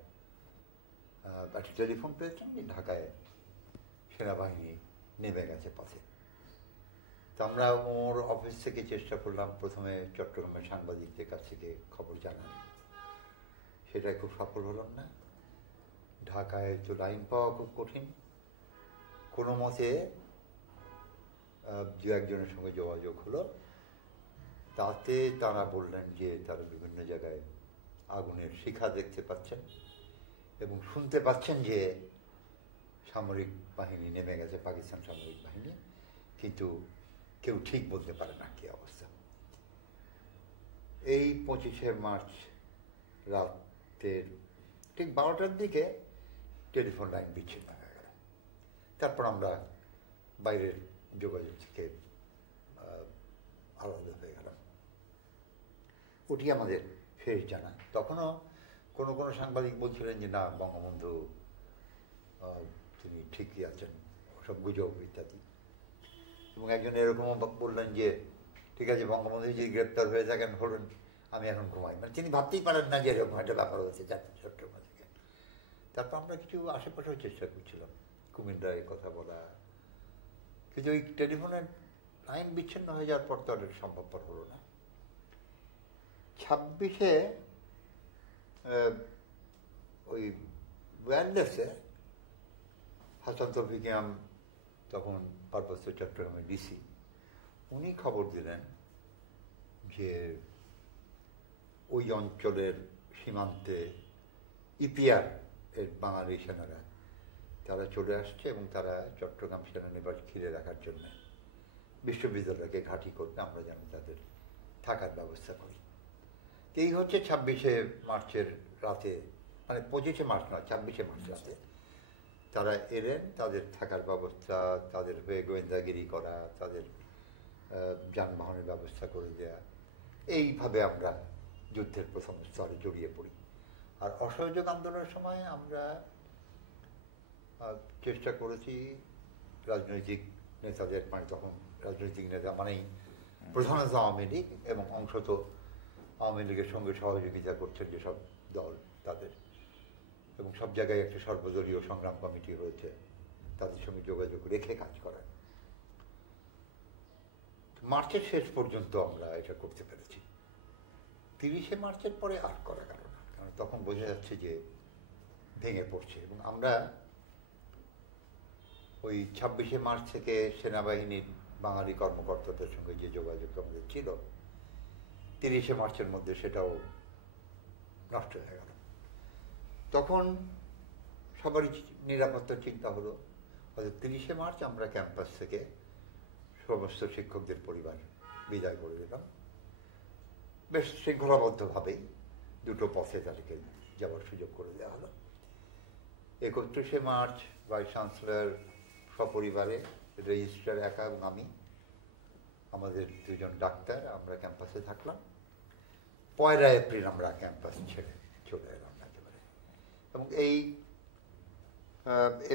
একটা টেলিফোন পেয়েছেন যে ঢাকায় সেনাবাহিনী নেমে গেছে পথে। তো আমরা ওর অফিস থেকে চেষ্টা করলাম প্রথমে চট্টগ্রামের সাংবাদিকদের কাছ থেকে খবর জানার, সেটা খুব সফল হলাম না। ঢাকায় তো লাইন পাওয়া খুব কঠিন। কোনো মতে দু একজনের সঙ্গে যোগাযোগ হলো, তাতে তারা বললেন যে তারা বিভিন্ন জায়গায় আগুনের শিখা দেখতে পাচ্ছেন এবং শুনতে পাচ্ছেন যে সামরিক বাহিনী নেমে গেছে, পাকিস্তান সামরিক বাহিনী, কিন্তু কেউ ঠিক বলতে পারে না কি অবস্থা। এই 25শে মার্চ রাতের ঠিক 12টার দিকে টেলিফোন লাইন বিচ্ছিন্ন হয়ে গেল। তারপর আমরা বাইরের যোগাযোগ থেকে আলাদা হয়ে গেলাম। ওটি আমাদের শেষ জানা। তখনও কোনো কোনো সাংবাদিক বলছিলেন যে না, বঙ্গবন্ধু তিনি ঠিকই আছেন, সব গুজব ইত্যাদি। এবং একজন এরকমও বললেন যে ঠিক আছে, বঙ্গবন্ধু যদি গ্রেপ্তার হয়ে থাকেন হলেন, আমি এখন ঘুমাই। মানে তিনি ভাবতেই পারেন না যে এরকম একটা ব্যাপার হয়েছে চট্টগ্রাম থেকে। তারপর আমরা কিছু আশেপাশেও চেষ্টা করছিলাম, কুমিল্লায় কথা বলা, কিন্তু ওই টেলিফোনের লাইন বিচ্ছিন্ন হয়ে যাওয়ার পর তো আর সম্ভবপর হলো না। 26শে ওই ওয়্যারলেসে হাসান তৌফিক ইমাম, তখন পার্বত্য চট্টগ্রামের ডিসি, উনি খবর দিলেন যে ওই অঞ্চলের সীমান্তে ইপিআর এর বাঙালি সেনারা তারা চলে আসছে এবং তারা চট্টগ্রাম সেনানিবাস ঘিরে রাখার জন্য বিশ্ববিদ্যালয়কে ঘাঁটি করতে আমরা যেন তাদের থাকার ব্যবস্থা করি। এই হচ্ছে 26শে মার্চের রাতে, মানে 25শে মার্চ নয়, 26শে মার্চ রাতে তারা এলেন। তাদের থাকার ব্যবস্থা, তাদের হয়ে গোয়েন্দাগিরি করা, তাদের যানবাহনের ব্যবস্থা করে দেওয়া, এইভাবে আমরা যুদ্ধের প্রথম স্তরে জড়িয়ে পড়ি। আর অসহযোগ আন্দোলনের সময় আমরা চেষ্টা করেছি রাজনৈতিক নেতাদের, মানে তখন রাজনৈতিক নেতা মানেই প্রধানত আওয়ামী লীগ এবং অংশত আওয়ামী লীগের সঙ্গে সহযোগিতা করছেন যেসব দল তাদের, এবং সব জায়গায় একটা সর্বদলীয় সংগ্রাম কমিটি রয়েছে, তাদের সঙ্গে যোগাযোগ রেখে কাজ করার। মার্চের শেষ পর্যন্ত আমরা এটা করতে পেরেছি। 30শে মার্চের পরে আর করা গেল না, কারণ তখন বোঝা যাচ্ছে যে ভেঙে পড়ছে। এবং আমরা ওই 26শে মার্চ থেকে সেনাবাহিনীর বাঙালি কর্মকর্তাদের সঙ্গে যে যোগাযোগ আমাদের ছিল, 30শে মার্চের মধ্যে সেটাও নষ্ট হয়ে গেল। তখন সবারই নিরাপত্তার চিন্তা হলো, হয়তো 30শে মার্চ আমরা ক্যাম্পাস থেকে সমস্ত শিক্ষকদের পরিবার বিদায় করে দিলাম। বেশ শৃঙ্খলাবদ্ধভাবেই দুটো পথে তাদেরকে যাওয়ার সুযোগ করে দেওয়া হলো। 31শে মার্চ ভাইস চ্যান্সেলর সপরিবারে, রেজিস্ট্রার একা এবং আমি, আমাদের দুজন ডাক্তার, আমরা ক্যাম্পাসে থাকলাম। 1 এপ্রিল আমরা ক্যাম্পাস ছেড়ে চলে এলাম একেবারে। এবং এই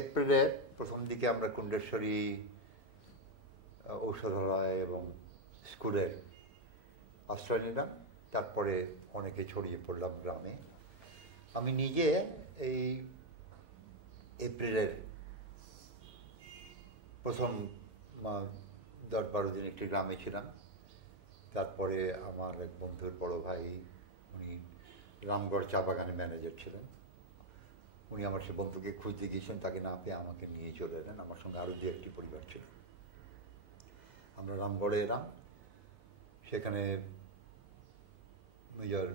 এপ্রিলে প্রথম দিকে আমরা কুণ্ডেশ্বরী ঔষধালয় এবং স্কুলের আশ্রয় নিলাম। তারপরে অনেকে ছড়িয়ে পড়লাম গ্রামে। আমি নিজে এই এপ্রিলের প্রথম 10-12 দিন একটি গ্রামে ছিলাম। তারপরে আমার এক বন্ধুর বড় ভাই, উনি রামগড় চা বাগানে ম্যানেজার ছিলেন, উনি আমার সে বন্ধুকে খুঁজতে গিয়েছেন, তাকে না পেয়ে আমাকে নিয়ে চলে এলেন। আমার সঙ্গে আরও 2-1টি পরিবার ছিল। আমরা রামগড়ে এলাম। সেখানে মেজর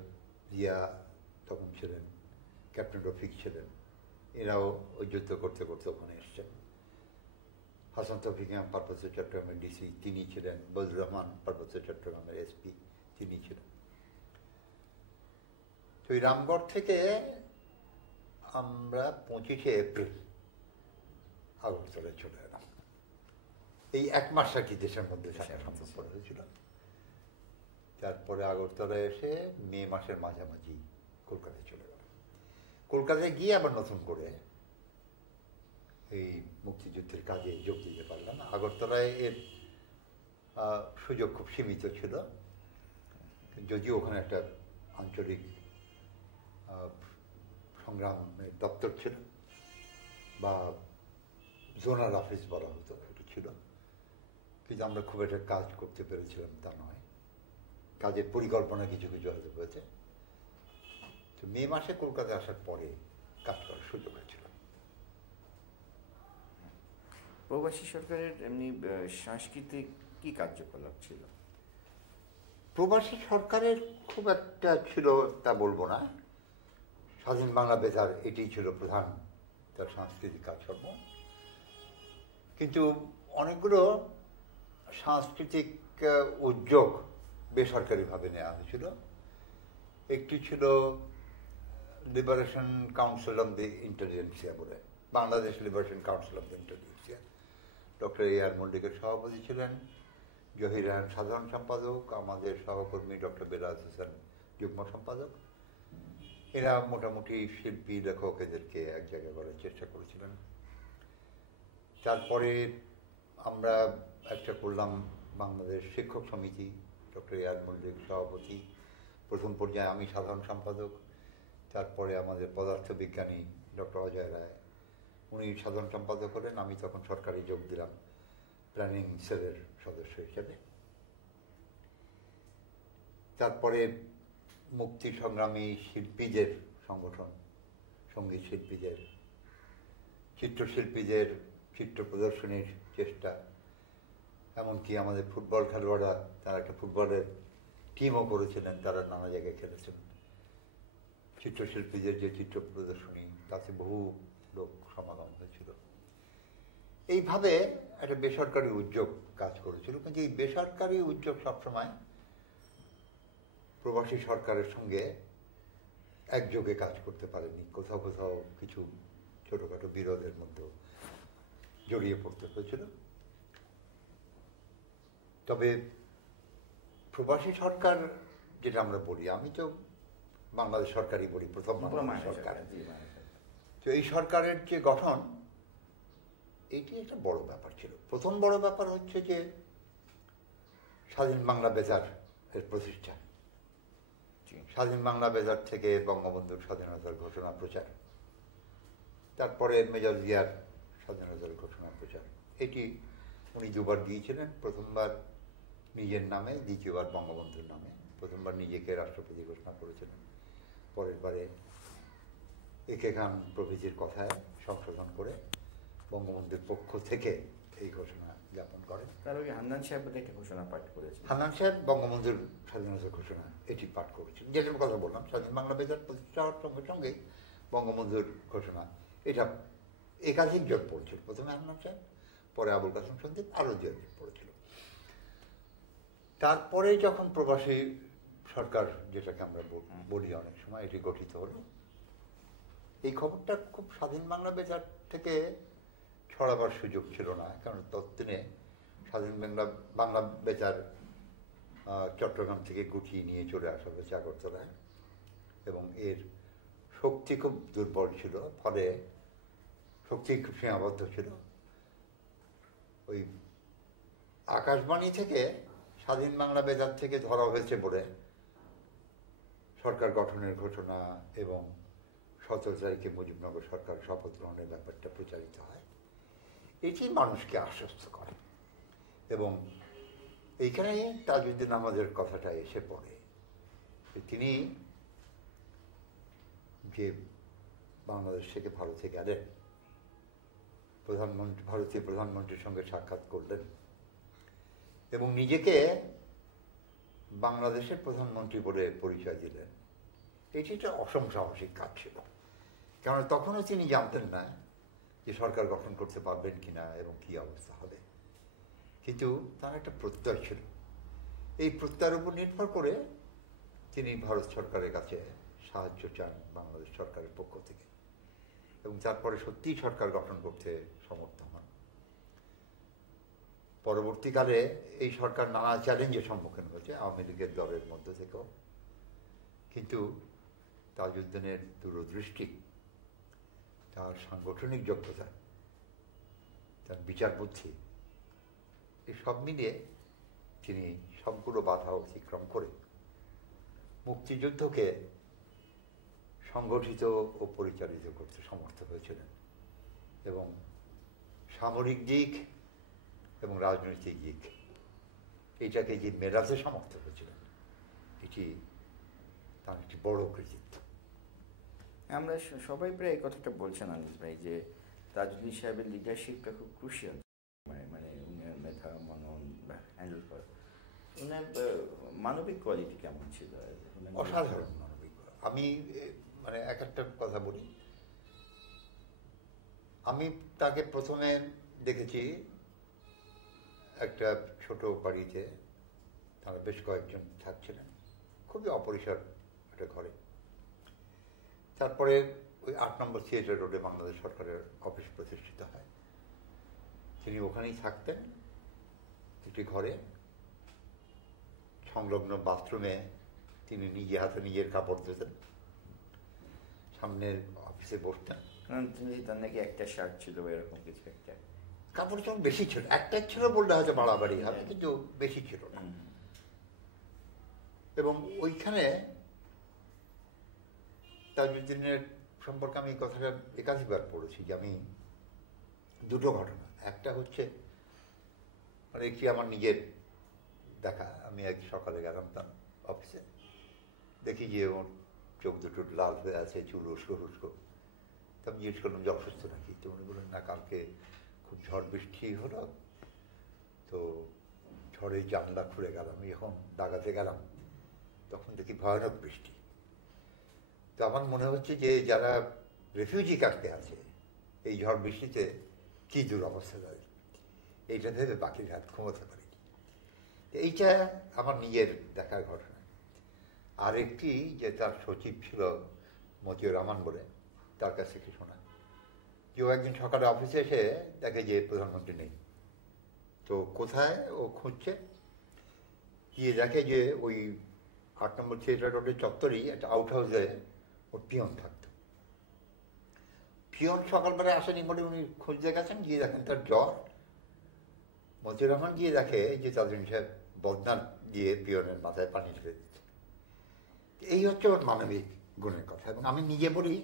জিয়া তখন ছিলেন, ক্যাপ্টেন রফিক ছিলেন, এরাও ওই যুদ্ধ করতে করতে ওখানে এসছেন। হাসান তৌফিক পার্বত্য চট্টগ্রামের ডিসি তিনি ছিলেন, বজলুর রহমান পার্বত্য চট্টগ্রামের এসপি তিনি ছিলেন। তো এই রামগড় থেকে আমরা 25শে এপ্রিল আগরতলায় চলে এলাম। এই 1 মাস আর কি দেশের মধ্যে থাকা সম্ভব হয়েছিল। তারপরে আগরতলায় এসে মে মাসের মাঝামাঝি কলকাতায় চলে গেলাম। কলকাতায় গিয়ে আবার নতুন করে এই মুক্তিযুদ্ধের কাজে যোগ দিতে পারলাম। আগরতলায় এর সুযোগ খুব সীমিত ছিল, যদিও ওখানে একটা আঞ্চলিক সংগ্রামের দপ্তর ছিল বা জোনাল অফিস বলা হতো, এটা ছিল। কিন্তু আমরা খুব একটা কাজ করতে পেরেছিলাম তা নয়, কাজের পরিকল্পনা কিছু কিছু হয়তো হয়েছে। তো মে মাসে কলকাতায় আসার পরে কাজ করার সুযোগ হয়েছিল। প্রবাসী সরকারের এমনি সাংস্কৃতিক কি কার্যকলাপ ছিল? প্রবাসী সরকারের খুব একটা ছিল তা বলবো না। স্বাধীন বাংলা বেতার এটি ছিল প্রধান তার সাংস্কৃতিক কাজকর্ম। কিন্তু অনেকগুলো সাংস্কৃতিক উদ্যোগ বেসরকারিভাবে নেওয়া হয়েছিল। একটি ছিল liberation council of the intelligentsia বলে, Bangladesh liberation council of the intelligentsia. Doctor A R মল্লিকের সভাপতি ছিলেন, জহির রায়হান সাধারণ সম্পাদক, আমাদের সহকর্মী ডক্টর বেলায়েত হোসেন যুগ্ম সম্পাদক। এরা মোটামুটি শিল্পী লেখক এদেরকে এক জায়গায় করার চেষ্টা করেছিলেন। তারপরে আমরা একটা করলাম বাংলাদেশ শিক্ষক সমিতি, ডক্টর এ আর মল্লিক সভাপতি, প্রথম পর্যায়ে আমি সাধারণ সম্পাদক। তারপরে আমাদের পদার্থবিজ্ঞানী ডক্টর অজয় রায়, উনি সাধারণ সম্পাদক হলেন। আমি তখন সরকারি যোগ দিলাম প্ল্যানিং সেলের সদস্য হিসেবে। তারপরে মুক্তি সংগ্রামী শিল্পীদের সংগঠন, সঙ্গীত শিল্পীদের, চিত্রশিল্পীদের চিত্র প্রদর্শনীর চেষ্টা, এমনকি আমাদের ফুটবল খেলোয়াড়রা তারা একটা ফুটবলের টিমও করেছিলেন, তারা নানা জায়গায় খেলেছেন। চিত্রশিল্পীদের যে চিত্র প্রদর্শনী, তাতে বহু লোক সমাগম হয়েছিল। এইভাবে একটা বেসরকারি উদ্যোগ কাজ করেছিল। কিন্তু এই বেসরকারি উদ্যোগ সবসময় প্রবাসী সরকারের সঙ্গে একযোগে কাজ করতে পারেনি। কোথাও কোথাও কিছু ছোটখাটো বিরোধের মধ্যে জড়িয়ে পড়তে হয়েছিল। তবে প্রবাসী সরকার যেটা আমরা বলি, আমি তো বাংলাদেশ সরকারই বলি, প্রথম বাংলাদেশ সরকার। তো এই সরকারের যে গঠন, এইটি একটা বড় ব্যাপার ছিল। প্রথম বড় ব্যাপার হচ্ছে যে স্বাধীন বাংলা বেতার এর প্রতিষ্ঠা। স্বাধীন বাংলা বেতার থেকে বঙ্গবন্ধুর স্বাধীনতার ঘোষণা প্রচার, তারপরে মেজর জিয়ার স্বাধীনতার ঘোষণা প্রচার। এটি উনি দুবার দিয়েছিলেন, প্রথমবার নিজের নামে, দ্বিতীয়বার বঙ্গবন্ধুর নামে। প্রথমবার নিজেকে রাষ্ট্রপতি ঘোষণা করেছিলেন, পরের বারে একে খান প্রভৃতির কথায় সংশোধন করে বঙ্গবন্ধুর পক্ষ থেকে এই ঘোষণা যাপন করেন। তার ওই হান্নান সাহেব একটা ঘোষণা পাঠ করেছেন। হান্নান সাহেব বঙ্গবন্ধুর স্বাধীনতার ঘোষণা এটি পাঠ করেছেন, যেটার কথা বললাম, স্বাধীন বাংলা বেতার প্রতিষ্ঠা হওয়ার সঙ্গে সঙ্গেই বঙ্গবন্ধুর ঘোষণা এটা একাধিক জন পড়েছিল। প্রথমে হান্নান সাহেব, পরে আবুল কাসেম সন্দীপ, আরও জন পড়েছিল। তারপরে যখন প্রবাসী সরকার, যেটাকে আমরা বলি অনেক সময়, এটি গঠিত হলো, এই খবরটা খুব স্বাধীন বাংলা বেতার থেকে ছড়াবার সুযোগ ছিল না, কারণ ততদিনে স্বাধীন বাংলা বেতার চট্টগ্রাম থেকে গুটিয়ে নিয়ে চলে আসা হয়েছে আগরতলায়, এবং এর শক্তি খুব দুর্বল ছিল, ফলে শক্তি খুব সীমাবদ্ধ ছিল। ওই আকাশবাণী থেকে স্বাধীন বাংলা বেতার থেকে ধরা হয়েছে বলে সরকার গঠনের ঘোষণা এবং 17 তারিখে মুজিবনগর সরকার শপথ গ্রহণের ব্যাপারটা প্রচারিত হয়। এটি মানুষকে আশ্বস্ত করে, এবং এইখানে তাজউদ্দিন আহমদের কথাটা এসে পড়ে। তিনি যে বাংলাদেশ থেকে ভারতে গেলেন, ভারতীয় প্রধানমন্ত্রীর সঙ্গে সাক্ষাৎ করলেন এবং নিজেকে বাংলাদেশের প্রধানমন্ত্রী বলে পরিচয় দিলেন, এটি একটা অসংসাহসিক কাজ ছিল। কারণ তখনও তিনি জানতেন না যে সরকার গঠন করতে পারবেন কিনা এবং কী অবস্থা হবে, কিন্তু তার একটা প্রত্যয় ছিল। এই প্রত্যয়ের উপর নির্ভর করে তিনি ভারত সরকারের কাছে সাহায্য চান বাংলাদেশ সরকারের পক্ষ থেকে, এবং তারপরে সত্যিই সরকার গঠন করতে সমর্থ হন। পরবর্তীকালে এই সরকার নানা চ্যালেঞ্জের সম্মুখীন হয়েছে আওয়ামী লীগের দলের মধ্য থেকেও, কিন্তু তাজউদ্দিনের দূরদৃষ্টি, তার সাংগঠনিক যোগ্যতা, তার বিচার বুদ্ধি, এই সব মিলিয়ে তিনি সবগুলো বাধা অতিক্রম করে মুক্তিযুদ্ধকে সংগঠিত ও পরিচালিত করতে সমর্থ হয়েছিলেন, এবং সামরিক দিক এবং রাজনৈতিক দিক এইটাকে যে মেলাতে সমর্থ হয়েছিলেন, এটি তার একটি বড় কৃতিত্ব। আমরা সবাই প্রায় এই কথাটা বলছেন আনিস ভাই, যে তাজউদ্দিন সাহেবের লিডারশিপটা খুব ক্রুশিয়াল, মানে উনার মেধা, মনন বা হ্যান্ডেল করা। উনার মানবিক কোয়ালিটি কেমন ছিল? অসাধারণ মানবিক। আমি মানে এক একটা কথা বলি, আমি তাকে প্রথমে দেখেছি একটা ছোট বাড়িতে, তারা বেশ কয়েকজন থাকছিলেন, খুবই অপরিসর একটা ঘরে। তারপরে ওই 8 নম্বর থিয়েটার রোডে বাংলাদেশ সরকারের অফিস প্রতিষ্ঠিত হয়, তিনি ওখানেই থাকতেন একটি ঘরে। সংলগ্ন বাথরুমে তিনি নিজে হাতে নিজের কাপড় ধুতেন, সামনের অফিসে বসতেন। তার নাকি একটা শার্ট ছিল, এরকম কিছু একটা। কাপড় যেমন বেশি ছিল, একটা ছিল বললে হয়তো বাড়াবাড়ি হবে, কিন্তু বেশি ছিল না। এবং ওইখানে তাজউদ্দিনের সম্পর্কে আমি এই কথাটা একাধিকবার পড়েছি, যে আমি দুটো ঘটনা, একটা হচ্ছে মানে একটি আমার নিজের দেখা। আমি এক সকালে গেলাম তার অফিসে, দেখি যে ওর চোখ দুটো লাল হয়ে আছে, চুল উস্কো উস্কো। তো আমি জিজ্ঞেস করলাম যে অসুস্থ নাকি? তো উনি বললেন না, কালকে খুব ঝড় বৃষ্টি হলো, তো ঝড়ে জানলা খুলে গেলাম, যখন ডাকাতে গেলাম তখন দেখি ভয়ানক বৃষ্টি। তো আমার মনে হচ্ছে যে যারা রেফিউজি ক্যাম্পে আছে এই ঝড় বৃষ্টিতে কী দুরবস্থা তাদের, এইটা ভেবে বাকি রাত ঘুমোতে পারি। এইটা আমার নিজের দেখার ঘটনা। আরেকটি, যে তার সচিব ছিল মতিউর রহমান বলে, তার কাছ থেকে শোনা যে ও একদিন সকালে অফিসে এসে দেখে যে প্রধানমন্ত্রী নেই। তো কোথায় ও খুঁজছে, গিয়ে দেখে যে ওই 8 নম্বর থিয়েটার রোডের চত্বরেই একটা আউট হাউসে ওর পিয়ন থাকতো। পিয়ন সকালবেলা আসেনি বলে উনি খুঁজতে গেছেন, গিয়ে দেখেন তার জ্বর। মতিউর রহমান গিয়ে দেখে যে তাজউদ্দিন সাহেব বদনা দিয়ে পিয়নের মাথায় পানি ঢেলে দিচ্ছে। এই হচ্ছে ওর মানবিক গুণের কথা। এবং আমি নিজে বলি,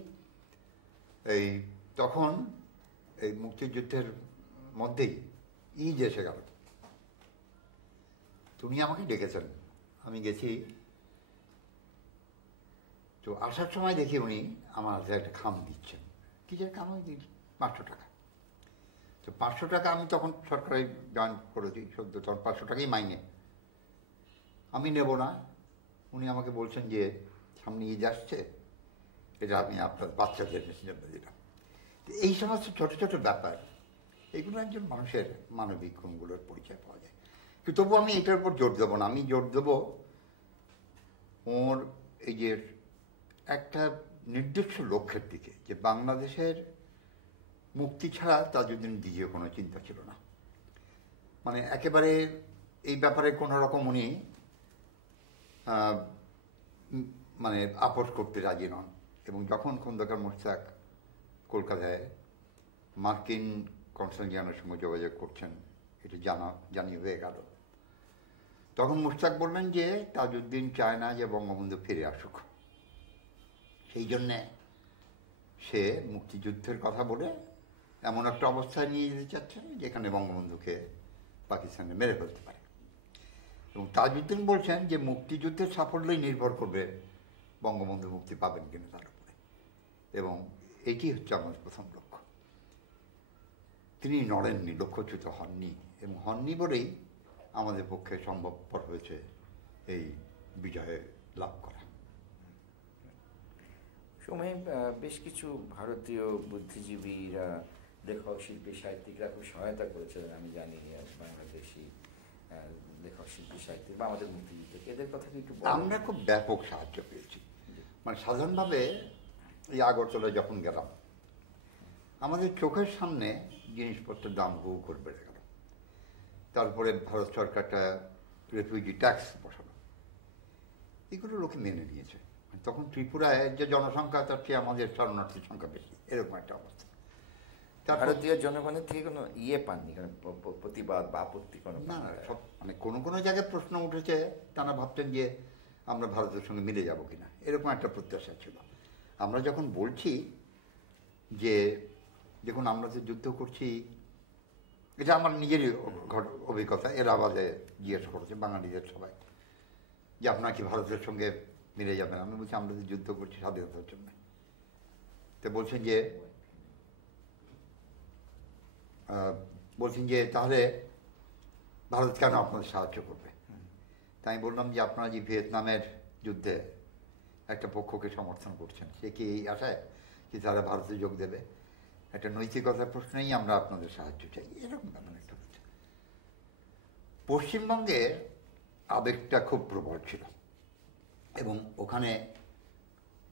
এই তখন এই মুক্তিযুদ্ধের মধ্যেই ঈদ এসে গেল, তুমি আমাকে ডেকেছেন, আমি গেছি। তো আসার সময় দেখি উনি আমার হাতে একটা খাম দিচ্ছেন, কিসের খাম? ওই 500 টাকা। তো 500 টাকা আমি তখন সরকারি জয়েন করেছি সদ্য, তখন 500 টাকাই মাইনে। আমি নেব না, উনি আমাকে বলছেন যে সামনে ঈদ আসছে, এটা আমি আপনার বাচ্চাদের জন্য দিলাম। এই সমস্ত ছোট ছোট ব্যাপার, এগুলো একজন মানুষের মানবিক গুণগুলোর পরিচয় পাওয়া যায়। কিন্তু তবু আমি এটার উপর জোর দেবো না, আমি জোর দেবো ওর এই যে একটা নির্দিষ্ট লক্ষ্যের দিকে, যে বাংলাদেশের মুক্তি ছাড়া তাজউদ্দিন দ্বিতীয় কোনো চিন্তা ছিল না। মানে একেবারে এই ব্যাপারে কোনো রকম উনি মানে আপোষ করতে রাজি নন। এবং যখন খন্দকার মোশতাক কলকাতায় মার্কিন কনসাল জেনারেলের সঙ্গে যোগাযোগ করছেন, এটা জানি হয়ে গেল, তখন মোশতাক বললেন যে তাজউদ্দিন চায় না যে বঙ্গবন্ধু ফিরে আসুক, সেই জন্যে সে মুক্তিযুদ্ধের কথা বলে এমন একটা অবস্থায় নিয়ে যেতে চাচ্ছেন যেখানে বঙ্গবন্ধুকে পাকিস্তানে মেরে ফেলতে পারে। এবং তাজউদ্দিন বলছেন যে মুক্তিযুদ্ধের সাফল্যই নির্ভর করবে বঙ্গবন্ধু মুক্তি পাবেন কিনা তার উপরে, এবং এটি হচ্ছে আমাদের প্রথম লক্ষ্য। তিনি নড়েননি, লক্ষ্যচ্যুত হননি, এবং হননি বলেই আমাদের পক্ষে সম্ভবপর হয়েছে এই বিজয়ে লাভ করা। সময়ে বেশ কিছু ভারতীয় বুদ্ধিজীবীরা, লেখক, শিল্পী, সাহিত্যিকরা খুব সহায়তা করেছিলেন, আমি জানি, বাংলাদেশি লেখক, শিল্পী, সাহিত্যিক বা আমাদের মুক্তিযুদ্ধকে, এদের কথা কি একটু বলুন? আমরা খুব ব্যাপক সাহায্য পেয়েছি। মানে সাধারণভাবে এই আগরতলায় যখন গেলাম, আমাদের চোখের সামনে জিনিসপত্রের দাম হু করে বেড়ে গেল। তারপরে ভারত সরকারটা রেফিউজি ট্যাক্স বসালো, এগুলো লোকে মেনে নিয়েছে। তখন ত্রিপুরায় যে জনসংখ্যা, তার চেয়ে আমাদের শরণার্থীর সংখ্যা বেশি, এরকম একটা অবস্থা। ভারতীয় জনগণের থেকে কোনো পাননি, প্রতিবাদ বা আপত্তি কোনো? না, সব মানে কোনো কোনো জায়গায় প্রশ্ন উঠেছে, তারা ভাবতেন যে আমরা ভারতের সঙ্গে মিলে যাব কিনা, এরকম একটা প্রত্যাশা ছিল। আমরা যখন বলছি যে দেখুন আমরা তো যুদ্ধ করছি, এটা আমার নিজেরই অভিজ্ঞতা, এরা বাদে জিজ্ঞেস করেছে বাঙালিদের সবাই যে আপনার কি ভারতের সঙ্গে মিলে যাবেন? আমি বলছি আমরা তো যুদ্ধ করছি স্বাধীনতার জন্য। তো বলছেন যে তাহলে ভারত কেন আপনাদের সাহায্য করবে? তাই আমি বললাম যে আপনারা যে ভিয়েতনামের যুদ্ধে একটা পক্ষকে সমর্থন করছেন, সে কি এই আশায় যে তারা ভারতে যোগ দেবে? একটা নৈতিকতার প্রশ্নেই আমরা আপনাদের সাহায্য চাই, এরকম ব্যাপার একটা হচ্ছে। পশ্চিমবঙ্গে আবেগটা খুব প্রবল ছিল, এবং ওখানে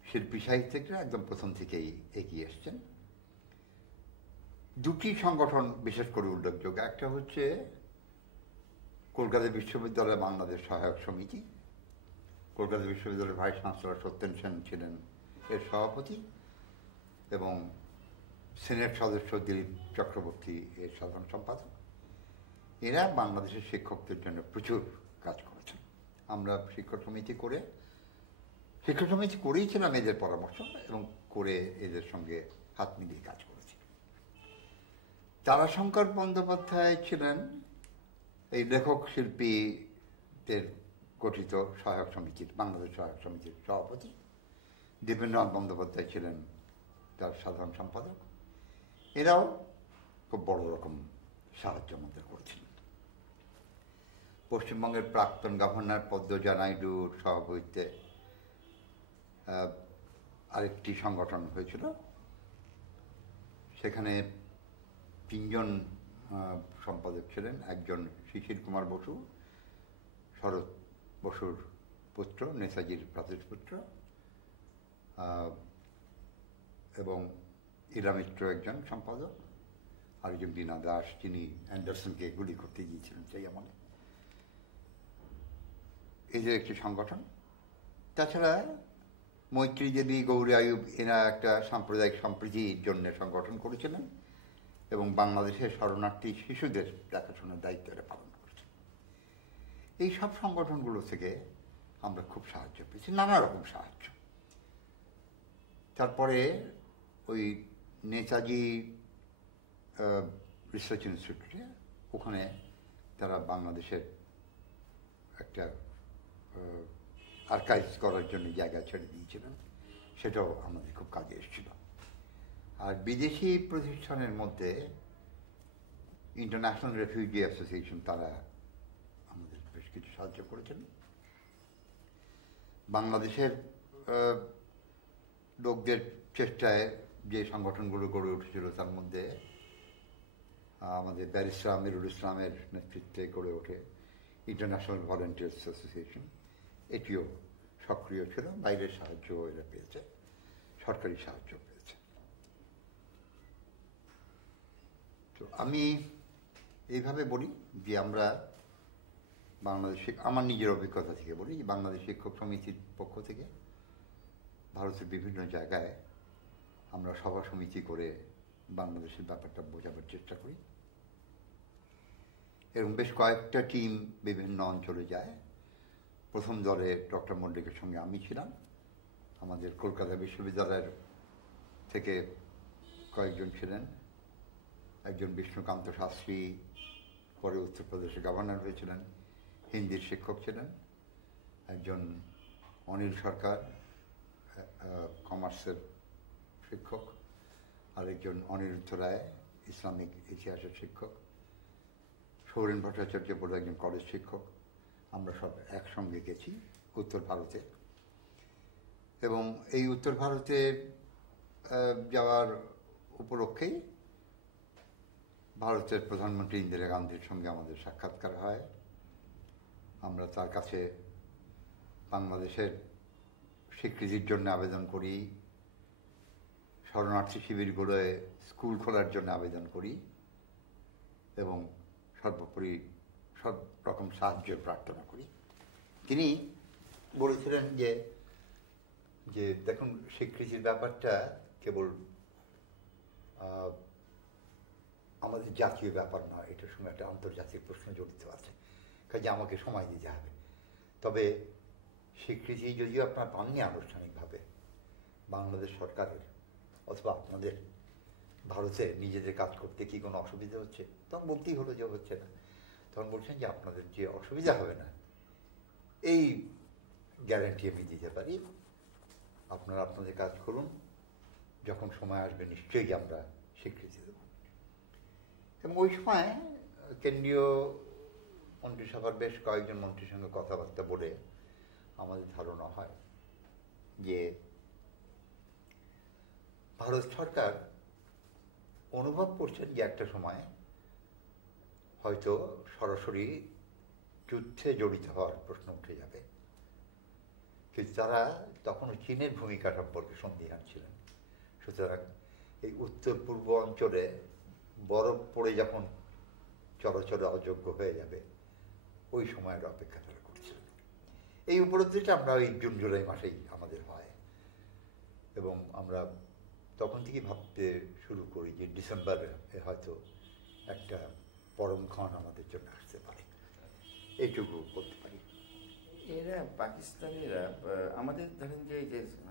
শিল্পী সাহিত্যিকরা একদম প্রথম থেকেই এগিয়ে এসছেন। দুটি সংগঠন বিশেষ করে উল্লেখযোগ্য, একটা হচ্ছে কলকাতা বিশ্ববিদ্যালয় বাংলাদেশ সহায়ক সমিতি। কলকাতা বিশ্ববিদ্যালয়ের ভাইস চ্যান্সেলর সত্যেন সেন ছিলেন এর সভাপতি, এবং সিনেট সদস্য দিলীপ চক্রবর্তী এর সাধারণ সম্পাদক। এরা বাংলাদেশের শিক্ষকদের জন্য প্রচুর কাজ করেছেন। আমরা শিক্ষক সমিতি করেইছিলাম এদের পরামর্শ, এবং করে এদের সঙ্গে হাত মিলিয়ে কাজ করেছি। তারাশঙ্কর বন্দ্যোপাধ্যায় ছিলেন এই লেখক শিল্পীদের গঠিত সহায়ক সমিতির, বাংলাদেশ সহায়ক সমিতির সভাপতি। দীপেন্দ্রনাথ বন্দ্যোপাধ্যায় ছিলেন তার সাধারণ সম্পাদক। এরাও খুব বড় রকম সাহায্য আমাদের করেছিলেন। পশ্চিমবঙ্গের প্রাক্তন গভর্নর পদ্মজা নাইডুর সভাপতিত্বে আরেকটি সংগঠন হয়েছিল, সেখানে 3 জন সম্পাদক ছিলেন। একজন শিশির কুমার বসু, শরৎ বসুর পুত্র, নেতাজির ভ্রাতুষ্পুত্র, এবং ইরা মিত্র একজন সম্পাদক, আর একজন বীণা দাস, যিনি অ্যান্ডারসনকে গুলি করতে গিয়েছিলেন সেই আমলে। এই যে একটি সংগঠন। তাছাড়া মৈত্রী দেবী, গৌরী আয়ুব, এরা একটা সাম্প্রদায়িক সম্প্রীতির জন্য সংগঠন করেছিলেন, এবং বাংলাদেশের শরণার্থী শিশুদের দেখাশোনার দায়িত্ব এরা পালন করেছে। এই সব সংগঠনগুলো থেকে আমরা খুব সাহায্য পেয়েছি, নানা রকম সাহায্য। তারপরে ওই নেতাজি রিসার্চ ইনস্টিটিউটে, ওখানে তারা বাংলাদেশের একটা আর্কাইভস করার জন্য জায়গা ছেড়ে দিয়েছিলেন, সেটাও আমাদের খুব কাজে এসেছিল। আর বিদেশি প্রতিষ্ঠানের মধ্যে ইন্টারন্যাশনাল রেফিউজি অ্যাসোসিয়েশন তারা আমাদের বেশ কিছু সাহায্য করেছেন। বাংলাদেশের লোকদের চেষ্টায় যে সংগঠনগুলো গড়ে উঠেছিল তার মধ্যে আমাদের ব্যারিস্টার আমিরুল ইসলামের নেতৃত্বে গড়ে ওঠে ইন্টারন্যাশনাল ভলেন্টিয়ার্স অ্যাসোসিয়েশন, এটিও সক্রিয় ছিল। বাইরের সাহায্য এরা পেয়েছে, সরকারি সাহায্য পেয়েছে। তো আমি এইভাবে বলি যে আমরা বাংলাদেশ, আমার নিজের অভিজ্ঞতা থেকে বলি, বাংলাদেশ শিক্ষক সমিতির পক্ষ থেকে ভারতের বিভিন্ন জায়গায় আমরা সভা সমিতি করে বাংলাদেশের ব্যাপারটা বোঝাবার চেষ্টা করি এবং বেশ কয়েকটা টিম বিভিন্ন অঞ্চলে যায়। প্রথম দলে ডক্টর মল্লিকের সঙ্গে আমি ছিলাম। আমাদের কলকাতা বিশ্ববিদ্যালয়ের থেকে কয়েকজন ছিলেন, একজন বিষ্ণুকান্ত শাস্ত্রী পরে উত্তরপ্রদেশের গভর্নর হয়েছিলেন, হিন্দির শিক্ষক ছিলেন, একজন অনিল সরকার কমার্সের শিক্ষক, আরেকজন অনিরুদ্ধ রায় ইসলামিক ইতিহাসের শিক্ষক, সৌরেন ভট্টাচার্য বলে একজন কলেজ শিক্ষক। আমরা সব একসঙ্গে গেছি উত্তর ভারতে এবং এই উত্তর ভারতে যাওয়ার উপলক্ষেই ভারতের প্রধানমন্ত্রী ইন্দিরা গান্ধীর সঙ্গে আমাদের সাক্ষাৎকার হয়। আমরা তার কাছে বাংলাদেশের স্বীকৃতির জন্য আবেদন করি, শরণার্থী শিবিরগুলোয় স্কুল খোলার জন্য আবেদন করি এবং সর্বোপরি সব রকম সাহায্যের প্রার্থনা করি। তিনি বলেছিলেন যে যে দেখুন, স্বীকৃতির ব্যাপারটা কেবল আমাদের জাতীয় ব্যাপার নয়, এটার সঙ্গে একটা আন্তর্জাতিক প্রশ্ন জড়িত আছে, কাজে আমাকে সময় দিতে হবে। তবে স্বীকৃতি যদিও আপনার পাননি আনুষ্ঠানিকভাবে বাংলাদেশ সরকারের অথবা আপনাদের ভারতে নিজেদের কাজ করতে কি কোনো অসুবিধা হচ্ছে, তখন বলতেই হলো যে হচ্ছে না। তখন বলছেন যে আপনাদের যে অসুবিধা হবে না এই গ্যারান্টি আমি দিতে পারি, আপনারা আপনাদের কাজ করুন, যখন সময় আসবে নিশ্চয়ই আমরা স্বীকৃতি দেব। এবং ওই সময় কেন্দ্রীয় মন্ত্রিসভার বেশ কয়েকজন মন্ত্রীর সঙ্গে কথাবার্তা বলে আমাদের ধারণা হয় যে ভারত সরকার অনুভব করছেন যে একটা সময় হয়তো সরাসরি যুদ্ধে জড়িত হওয়ার প্রশ্ন উঠে যাবে, কিন্তু তারা তখনও চীনের ভূমিকা সম্পর্কে সন্দিহান ছিলেন। সুতরাং এই উত্তর পূর্ব অঞ্চলে বরফ পড়ে যখন চলাচলে অযোগ্য হয়ে যাবে ওই সময়ের অপেক্ষা তারা করছিলেন। এই উপলব্ধিটা আমরা ওই জুন জুলাই মাসেই আমাদের হয় এবং আমরা তখন থেকে ভাবতে শুরু করি যে ডিসেম্বরে হয়তো একটা পরমক্ষণ আমাদের জন্য আসতে পারে, এইটুকু বলতে পারি। এরা পাকিস্তানিরা আমাদের ধরেন যে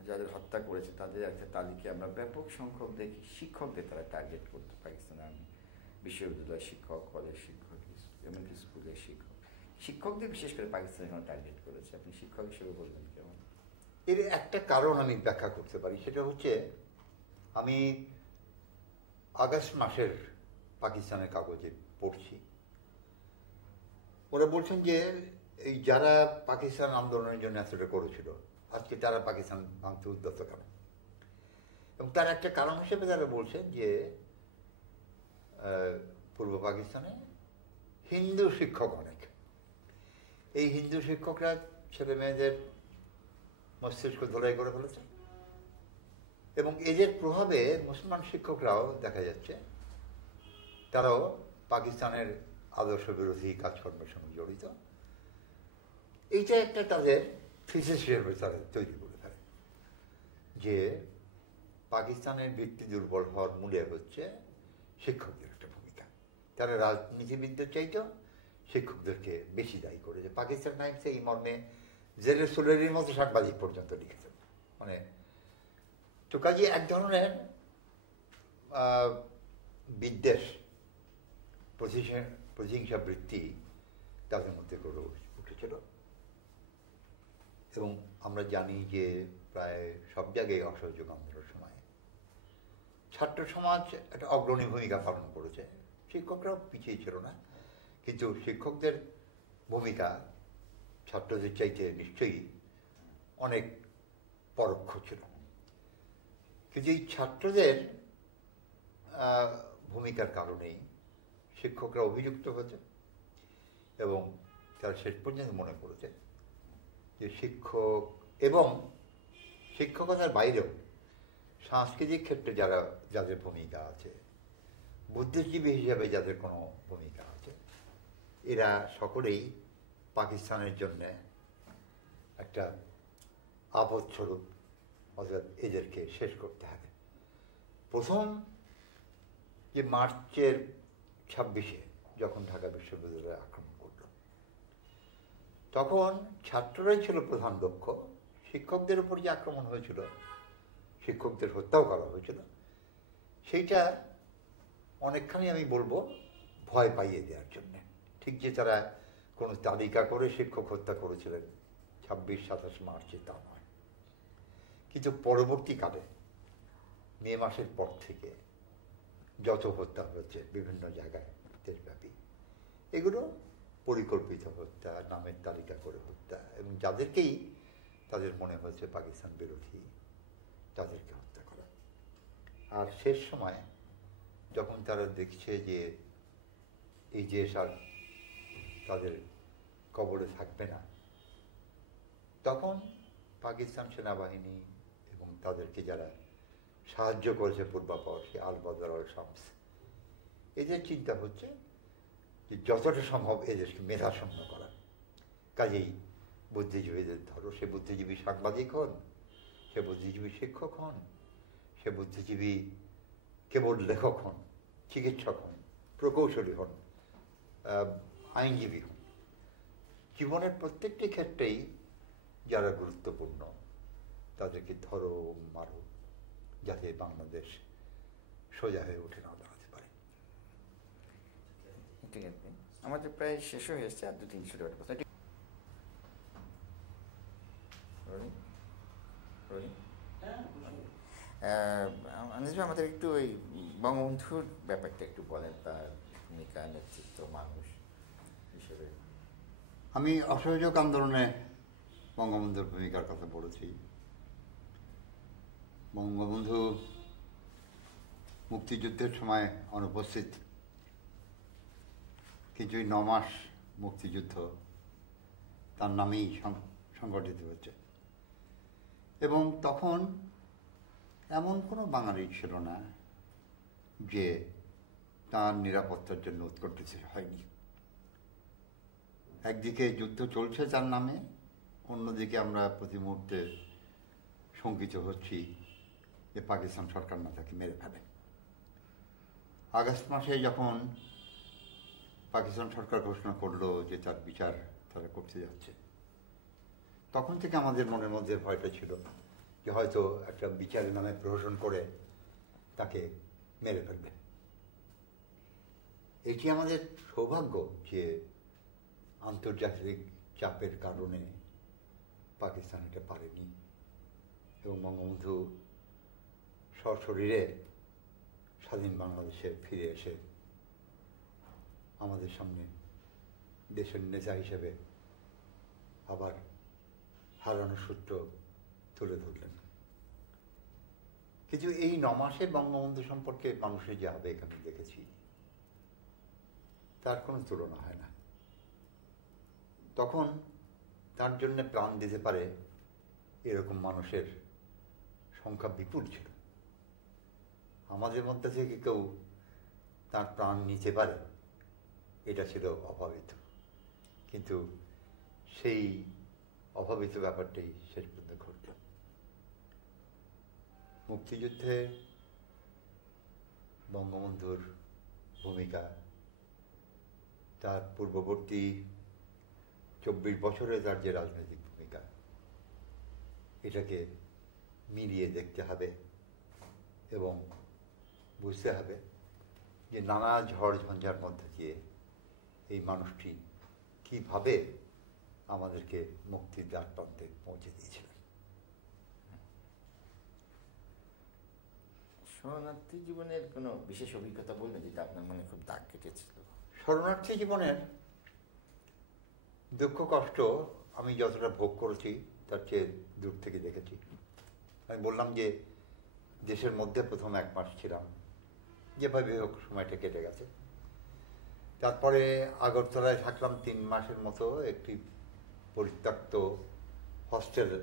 যাদের হত্যা করেছে তাদের একটা তালিকা আমরা ব্যাপক সংখ্যক দেখি, শিক্ষকদের তারা টার্গেট করতো। পাকিস্তান আর্মি বিশ্ববিদ্যালয়ের শিক্ষক, কলেজ শিক্ষক, এমনকি স্কুলের শিক্ষক, শিক্ষকদের বিশেষ করে পাকিস্তান এখন টার্গেট করেছে। আপনি শিক্ষক হিসেবে বলবেন কেমন? এর একটা কারণ আমি ব্যাখ্যা করতে পারি, সেটা হচ্ছে আমি আগস্ট মাসের পাকিস্তানের কাগজে পড়ছি, ওরা বলছেন যে এই যারা পাকিস্তান আন্দোলনের জন্য এতটা করেছিল আজকে তারা পাকিস্তান ভাঙতে উদ্যত কেন, এবং তার একটা কারণ হিসেবে তারা বলছেন যে পূর্ব পাকিস্তানে হিন্দু শিক্ষক অনেক, এই হিন্দু শিক্ষকরা ছেলে মেয়েদের মস্তিষ্ক ধোলাই করে ফেলেছে এবং এদের প্রভাবে মুসলমান শিক্ষকরাও দেখা যাচ্ছে তারাও পাকিস্তানের আদর্শ বিরোধী কাজকর্মের সঙ্গে জড়িত। এইটা একটা তাদের থিসিস হিসেবে তারা তৈরি করে ফেলে যে পাকিস্তানের ভিত্তি দুর্বল হওয়ার মূলে হচ্ছে শিক্ষকদের একটা ভূমিকা। তারা রাজনীতিবিদদের চাইতেও শিক্ষকদেরকে বেশি দায়ী করে। যে পাকিস্তান টাইমসে এই মর্মে জেরে সোলেরির মতো সাংবাদিক পর্যন্ত লিখেছেন। মানে তো কাজে এক ধরনের বিদ্বেষ, প্রতিহিংসা বৃত্তি তাদের মধ্যে গড়ে উঠেছিল এবং আমরা জানি যে প্রায় সব জায়গায় অসহযোগ আন্দোলনের সময় ছাত্র সমাজ একটা অগ্রণী ভূমিকা পালন করেছে। শিক্ষকরাও পিছিয়ে ছিল না, কিন্তু শিক্ষকদের ভূমিকা ছাত্রদের চাইতে নিশ্চয়ই অনেক পরোক্ষ ছিল। কিন্তু এই ছাত্রদের ভূমিকার কারণেই শিক্ষকরা অভিযুক্ত হয়েছে এবং তারা শেষ পর্যন্ত মনে করেছে যে শিক্ষক এবং শিক্ষকতার বাইরেও সাংস্কৃতিক ক্ষেত্রে যাদের ভূমিকা আছে, বুদ্ধিজীবী হিসাবে যাদের কোনো ভূমিকা আছে, এরা সকলেই পাকিস্তানের জন্য একটা আপদস্বরূপ, অর্থাৎ এদেরকে শেষ করতে হবে। প্রথম যে মার্চের 26-এ যখন ঢাকা বিশ্ববিদ্যালয়ে আক্রমণ করল, তখন ছাত্ররাই ছিল প্রধান লক্ষ্য। শিক্ষকদের উপর যে আক্রমণ হয়েছিল, শিক্ষকদের হত্যাও করা হয়েছিল, সেইটা অনেকখানি আমি বলবো ভয় পাইয়ে দেওয়ার জন্যে। ঠিক যে তারা কোনো তালিকা করে শিক্ষক হত্যা করেছিলেন 26-27 মার্চে, তা নয়। কিন্তু পরবর্তীকালে মে মাসের পর থেকে যত হত্যা হয়েছে বিভিন্ন জায়গায় দেশব্যাপী, এগুলো পরিকল্পিত হত্যা, নামের তালিকা করে হত্যা, এবং যাদেরকেই তাদের মনে হয়েছে পাকিস্তান বিরোধী তাদেরকে হত্যা করা। আর শেষ সময় যখন তারা দেখছে যে এই দেশ আর তাদের কবলে থাকবে না, তখন পাকিস্তান সেনাবাহিনী এবং তাদেরকে যারা সাহায্য করেছে পূর্বাপর, সে আল বদর আল শামস, এদের চিন্তা হচ্ছে যে যতটা সম্ভব এদেরকে মেধাশূন্য করা। কাজেই বুদ্ধিজীবীদের ধরো, সে বুদ্ধিজীবী সাংবাদিক হন, সে বুদ্ধিজীবী শিক্ষক হন, সে বুদ্ধিজীবী কেবল লেখক হন, চিকিৎসক হন, প্রকৌশলী হন, আইনজীবী হন, জীবনের প্রত্যেকটি ক্ষেত্রেই যারা গুরুত্বপূর্ণ তাদেরকে ধরো, মারো, যাতে বাংলাদেশ সোজা হয়ে উঠে না দাঁড়াতে পারে। ঠিক আছে, আমাদের প্রায় শেষ হয়ে এসছে, আর 2-3 ছোট প্রশ্ন। আমাদের একটু ওই বঙ্গবন্ধুর ব্যাপারটা একটু বলেন, তার ভূমিকা, নেতৃত্ব, মানুষ হিসেবে। আমি অসহযোগ আন্দোলনে বঙ্গবন্ধুর ভূমিকার কথা বলেছি। বঙ্গবন্ধু মুক্তিযুদ্ধের সময় অনুপস্থিত, কিন্তু 9 মাস মুক্তিযুদ্ধ তার নামেই সংগঠিত হচ্ছে, এবং তখন এমন কোনো বাঙালি ছিল না যে তার নিরাপত্তার জন্য উৎকণ্ঠিত হয়নি। একদিকে যুদ্ধ চলছে তার নামে, অন্যদিকে আমরা প্রতি মুহূর্তে শঙ্কিত হচ্ছি যে পাকিস্তান সরকার না তাকে মেরে ফেলে। আগস্ট মাসে যখন পাকিস্তান সরকার ঘোষণা করলো যে তার বিচার তারা করতে যাচ্ছে, তখন থেকে আমাদের মনের মধ্যে ভয়টা ছিল যে হয়তো একটা বিচারের নামে প্রহসন করে তাকে মেরে ফেলবে। এটি আমাদের সৌভাগ্য যে আন্তর্জাতিক চাপের কারণে পাকিস্তান এটা পারেনি, এবং বঙ্গবন্ধু সশরীরে স্বাধীন বাংলাদেশে ফিরে এসে আমাদের সামনে দেশের নেতা হিসেবে আবার হারানো সূত্র তুলে ধরলেন। কিন্তু এই 9 মাসে বঙ্গবন্ধু সম্পর্কে মানুষের যে আবেগ আমি দেখেছি, তার কোনো তুলনা হয় না। তখন তার জন্য প্রাণ দিতে পারে এরকম মানুষের সংখ্যা বিপুল ছিল। আমাদের মধ্যে থেকে কেউ তার প্রাণ নিতে পারে, এটা ছিল অভাবিত, কিন্তু সেই অভাবিত ব্যাপারটাই শেষ পর্যন্ত ঘটল। মুক্তিযুদ্ধে বঙ্গবন্ধুর ভূমিকা, তার পূর্ববর্তী 24 বছরে তার যে রাজনৈতিক ভূমিকা, এটাকে মিলিয়ে দেখতে হবে এবং বুঝতে হবে যে নানা ঝড় ঝঞ্ঝার মধ্যে দিয়ে এই মানুষটি কিভাবে আমাদেরকে মুক্তির দ্বার প্রান্তে পৌঁছে দিয়েছিলেন। শরণার্থী জীবনের কোনো বিশেষ অভিজ্ঞতা বলবেন যেটা আপনার মনে খুব দাগ কেটেছিল? শরণার্থী জীবনের দুঃখ কষ্ট আমি যতটা ভোগ করেছি তার চেয়ে দূর থেকে দেখেছি। আমি বললাম যে দেশের মধ্যে প্রথম 1 মাস ছিলাম, যেভাবে হোক সময়টা কেটে গেছে। তারপরে আগরতলায় থাকলাম 3 মাসের মতো একটি পরিত্যক্ত হস্টেলে।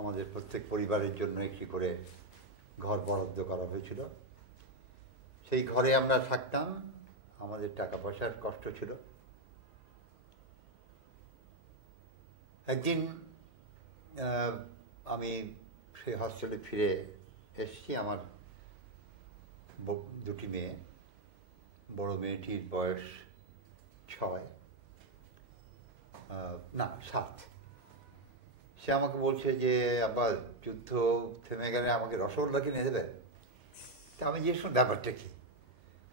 আমাদের প্রত্যেক পরিবারের জন্য একটি করে ঘর বরাদ্দ করা হয়েছিল। সেই ঘরে আমরা থাকতাম, আমাদের টাকা পয়সার কষ্ট ছিল। একদিন আমি সেই হস্টেলে ফিরে এসেছি। আমার 2টি মেয়ে, বড় মেয়েটির বয়স 6 না 7। সে আমাকে বলছে যে আবার যুদ্ধ থেমে গেলে আমাকে রসগোল্লা কিনে দেবে। তা আমি জিজ্ঞেস করলাম ব্যাপারটা কি।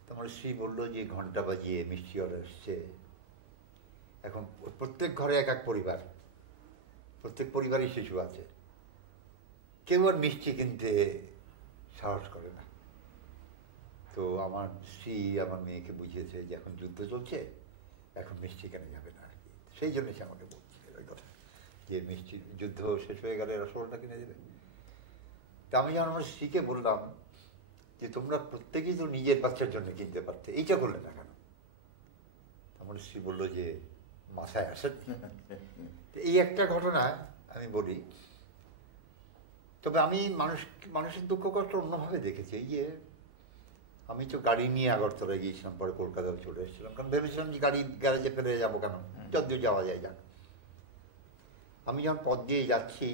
তোমার স্ত্রী বললো যে ঘন্টা বাজিয়ে মিষ্টি অর্ডার এসছে। এখন প্রত্যেক ঘরে এক এক পরিবার, প্রত্যেক পরিবারই শিশু আছে, কেউ আর মিষ্টি কিনতে সাহস করে না। তো আমার স্ত্রী আমার মেয়েকে বুঝিয়েছে যে এখন যুদ্ধ চলছে, এখন মিষ্টি কেনা যাবে না আর কি। সেই জন্য সে আমাকে বলছে ওই কথা যে মিষ্টি যুদ্ধ শেষ হয়ে গেলে রসগোল্লাটা কিনে দেবে। তা আমি যখন আমার স্ত্রীকে বললাম যে তোমরা প্রত্যেকেই তো নিজের বাচ্চার জন্য কিনতে পারতে, এইটা করলে না কেন? আমার স্ত্রী বললো যে মাথায় আসে। এই একটা ঘটনা আমি বলি। তবে আমি মানুষের দুঃখ কষ্ট অন্যভাবে দেখেছি। এই যে আমি তো গাড়ি নিয়ে আগরতলায় গিয়েছিলাম, পরে কলকাতায় চলে এসেছিলাম, কারণ ভেবেছিলাম যে গাড়ি গ্যারেজে ফেলে যাবো কেন, যতদূর যাওয়া যায় যাক। আমি যখন পথ দিয়ে যাচ্ছি,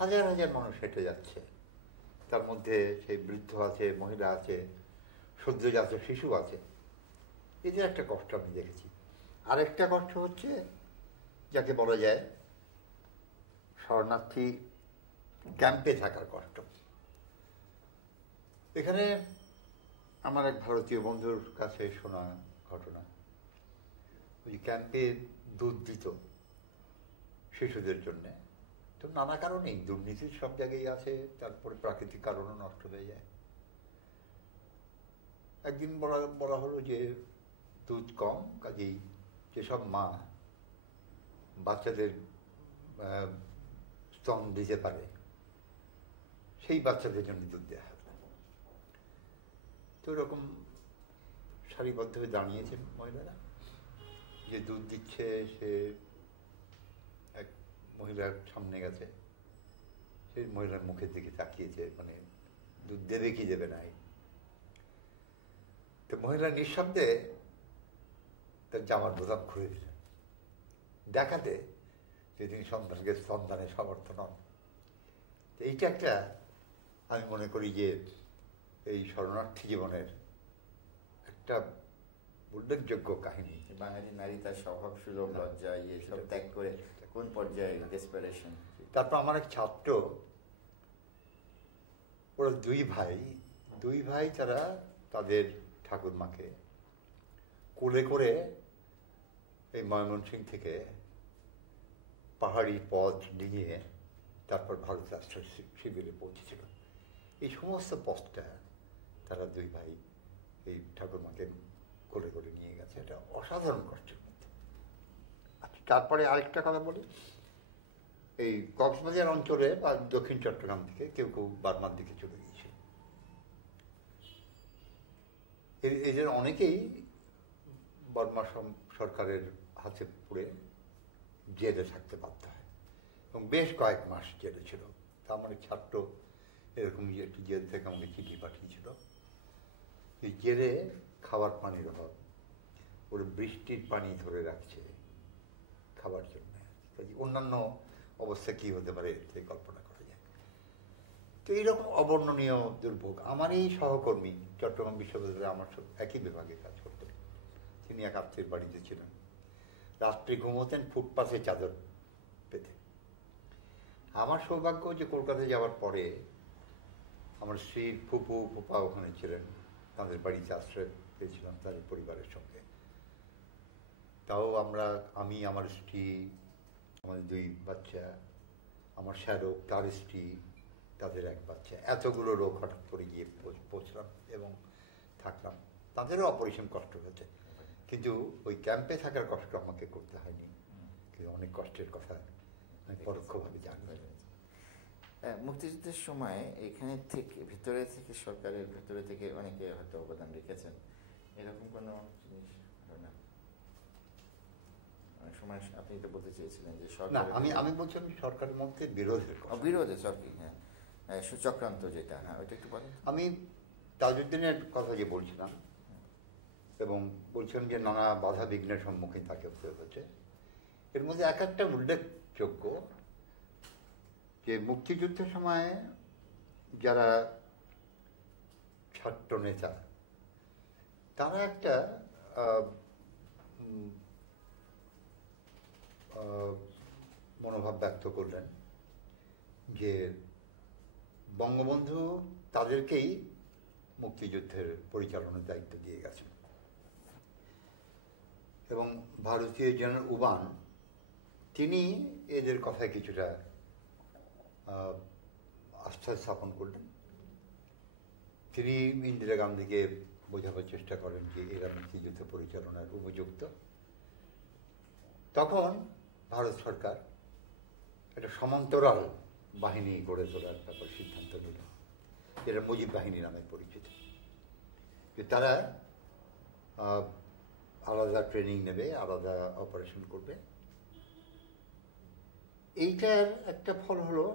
হাজার হাজার মানুষ হেঁটে যাচ্ছে। তার মধ্যে সেই বৃদ্ধ আছে, মহিলা আছে, সদ্যজাত শিশু আছে। এদের একটা কষ্ট আমি দেখেছি। আরেকটা কষ্ট হচ্ছে যাকে বলা যায় শরণার্থী ক্যাম্পে থাকার কষ্ট। এখানে আমার এক ভারতীয় বন্ধুর কাছে শোনা ঘটনা, ওই ক্যাম্পে দুধ দিত শিশুদের জন্যে। তো নানা কারণেই দুর্নীতির সব জায়গায় আছে, তারপরে প্রাকৃতিক কারণও নষ্ট হয়ে যায়। একদিন বলা হলো যে দুধ কম, কাজেই যেসব মা বাচ্চাদের স্তন দিতে পারে সেই বাচ্চাদের জন্য দুধ দেওয়া হবে। তো এরকম সারিবদ্ধ হয়ে দাঁড়িয়েছেন মহিলারা, যে দুধ দিচ্ছে সে এক মহিলার সামনে গেছে, সেই মহিলার মুখের দিকে তাকিয়েছে, মানে দুধ দেবে কি দেবে না। তো মহিলা নিঃশব্দে তার জামার বোতাম খুলে দিলেন, দেখাতে যে তিনি সন্তানকে সন্তানের সমর্থ নন। এইটা একটা আমি মনে করি যে এই শরণার্থী জীবনের একটা উল্লেখযোগ্য কাহিনী। বাঙালি নারী তার স্বভাব সুলভ লজ্জা সব ত্যাগ করে কোন পর্যায়ে ডেসপারেশন। তারপর আমার এক ছাত্র, ওরা দুই ভাই তারা তাদের ঠাকুরমাকে কোলে করে এই ময়মনসিংহ থেকে পাহাড়ি পথ নিয়ে তারপর ভারত রাষ্ট্র শিবিরে পৌঁছেছিল। এই সমস্ত পথটা তারা 2 ভাই এই ঠাকুরমাকে কোলে করে নিয়ে গেছে। এটা অসাধারণ কষ্টের মধ্যে। আচ্ছা, তারপরে আরেকটা কথা বলি, এই কক্সবাজার অঞ্চলে বা দক্ষিণ চট্টগ্রাম থেকে কেউ কেউ বার্মার দিকে চলে গিয়েছে। এদের অনেকেই বার্মা সরকারের হাতে পড়ে জেলে থাকতে বাধ্য হয় এবং বেশ কয়েক মাস জেলে ছিল। তা আমার ছাত্র এরকম একটি জেল থেকে আমাকে চিঠি পাঠিয়েছিল। এই জেলে খাবার পানির অভাব, ওরা বৃষ্টির পানি ধরে রাখছে খাবার জন্য। অন্যান্য অবস্থা কি হতে পারে সেই কল্পনা করা যায়। তো এইরকম অবর্ণনীয় দুর্ভোগ। আমার এই সহকর্মী চট্টগ্রাম বিশ্ববিদ্যালয়ে আমার একই বিভাগে কাজ করতেন, তিনি এক আত্মীয়ের বাড়িতে ছিলেন। রাত্রে ঘুমোতেন ফুটপাথে চাদর পেতে। আমার সৌভাগ্য যে কলকাতায় যাওয়ার পরে আমার স্ত্রীর ফুপা ওখানে ছিলেন, তাদের বাড়িতে আশ্রয় পেয়েছিলাম তাদের পরিবারের সঙ্গে। তাও আমি আমার স্ত্রী, আমাদের 2 বাচ্চা, আমার শ্যালক, তার স্ত্রী, তাদের এক বাচ্চা, এতগুলো রোগ হঠাৎ করে গিয়ে পৌঁছলাম এবং থাকলাম। তাদেরও অপরিসীম কষ্ট হয়েছে, কিন্তু ওই ক্যাম্পে থাকার কষ্ট আমাকে করতে হয়নি, কিন্তু অনেক কষ্টের কথা আমি পরোক্ষভাবে জানি। মুক্তিযুদ্ধের সময় এখানে থেকে ভিতরে থেকে সরকারের ভেতরে থেকে অনেকে হয়তো অবদান রেখেছেন, এরকম কোনো জিনিস না? অনেক সময় আপনি তো বলতে চেয়েছিলেন যে না, আমি বলছিলাম সরকারের মধ্যে বিরোধের কথা। বিরোধে সরকার, হ্যাঁ, চক্রান্ত যেটা, হ্যাঁ ওইটা একটু বলেন। আমি তাজউদ্দিনের কথা যে বলছিলাম এবং বলছিলাম যে নানা বাধা বিঘ্নের সম্মুখীন তাকে হতে হয়েছে, এর মধ্যে এক একটা উল্লেখযোগ্য যে মুক্তিযুদ্ধের সময় যারা ছাত্র নেতা তারা একটা মনোভাব ব্যক্ত করলেন যে বঙ্গবন্ধু তাদেরকেই মুক্তিযুদ্ধের পরিচালনার দায়িত্ব দিয়ে গেছেন এবং ভারতীয় জেনারেল উবান তিনি এদের কথায় কিছুটা আস্থা স্থাপন করলেন। তিনি ইন্দিরা গান্ধীকে বোঝাবার চেষ্টা করেন যে এরা মুক্তিযুদ্ধ পরিচালনার উপযুক্ত। তখন ভারত সরকার একটা সমান্তরাল বাহিনী গড়ে তোলার ব্যাপার সিদ্ধান্ত নিল, যেটা মুজিব বাহিনী নামে পরিচিত, যে তারা আলাদা ট্রেনিং নেবে, আলাদা অপারেশন করবে। এইটার একটা ফল হলো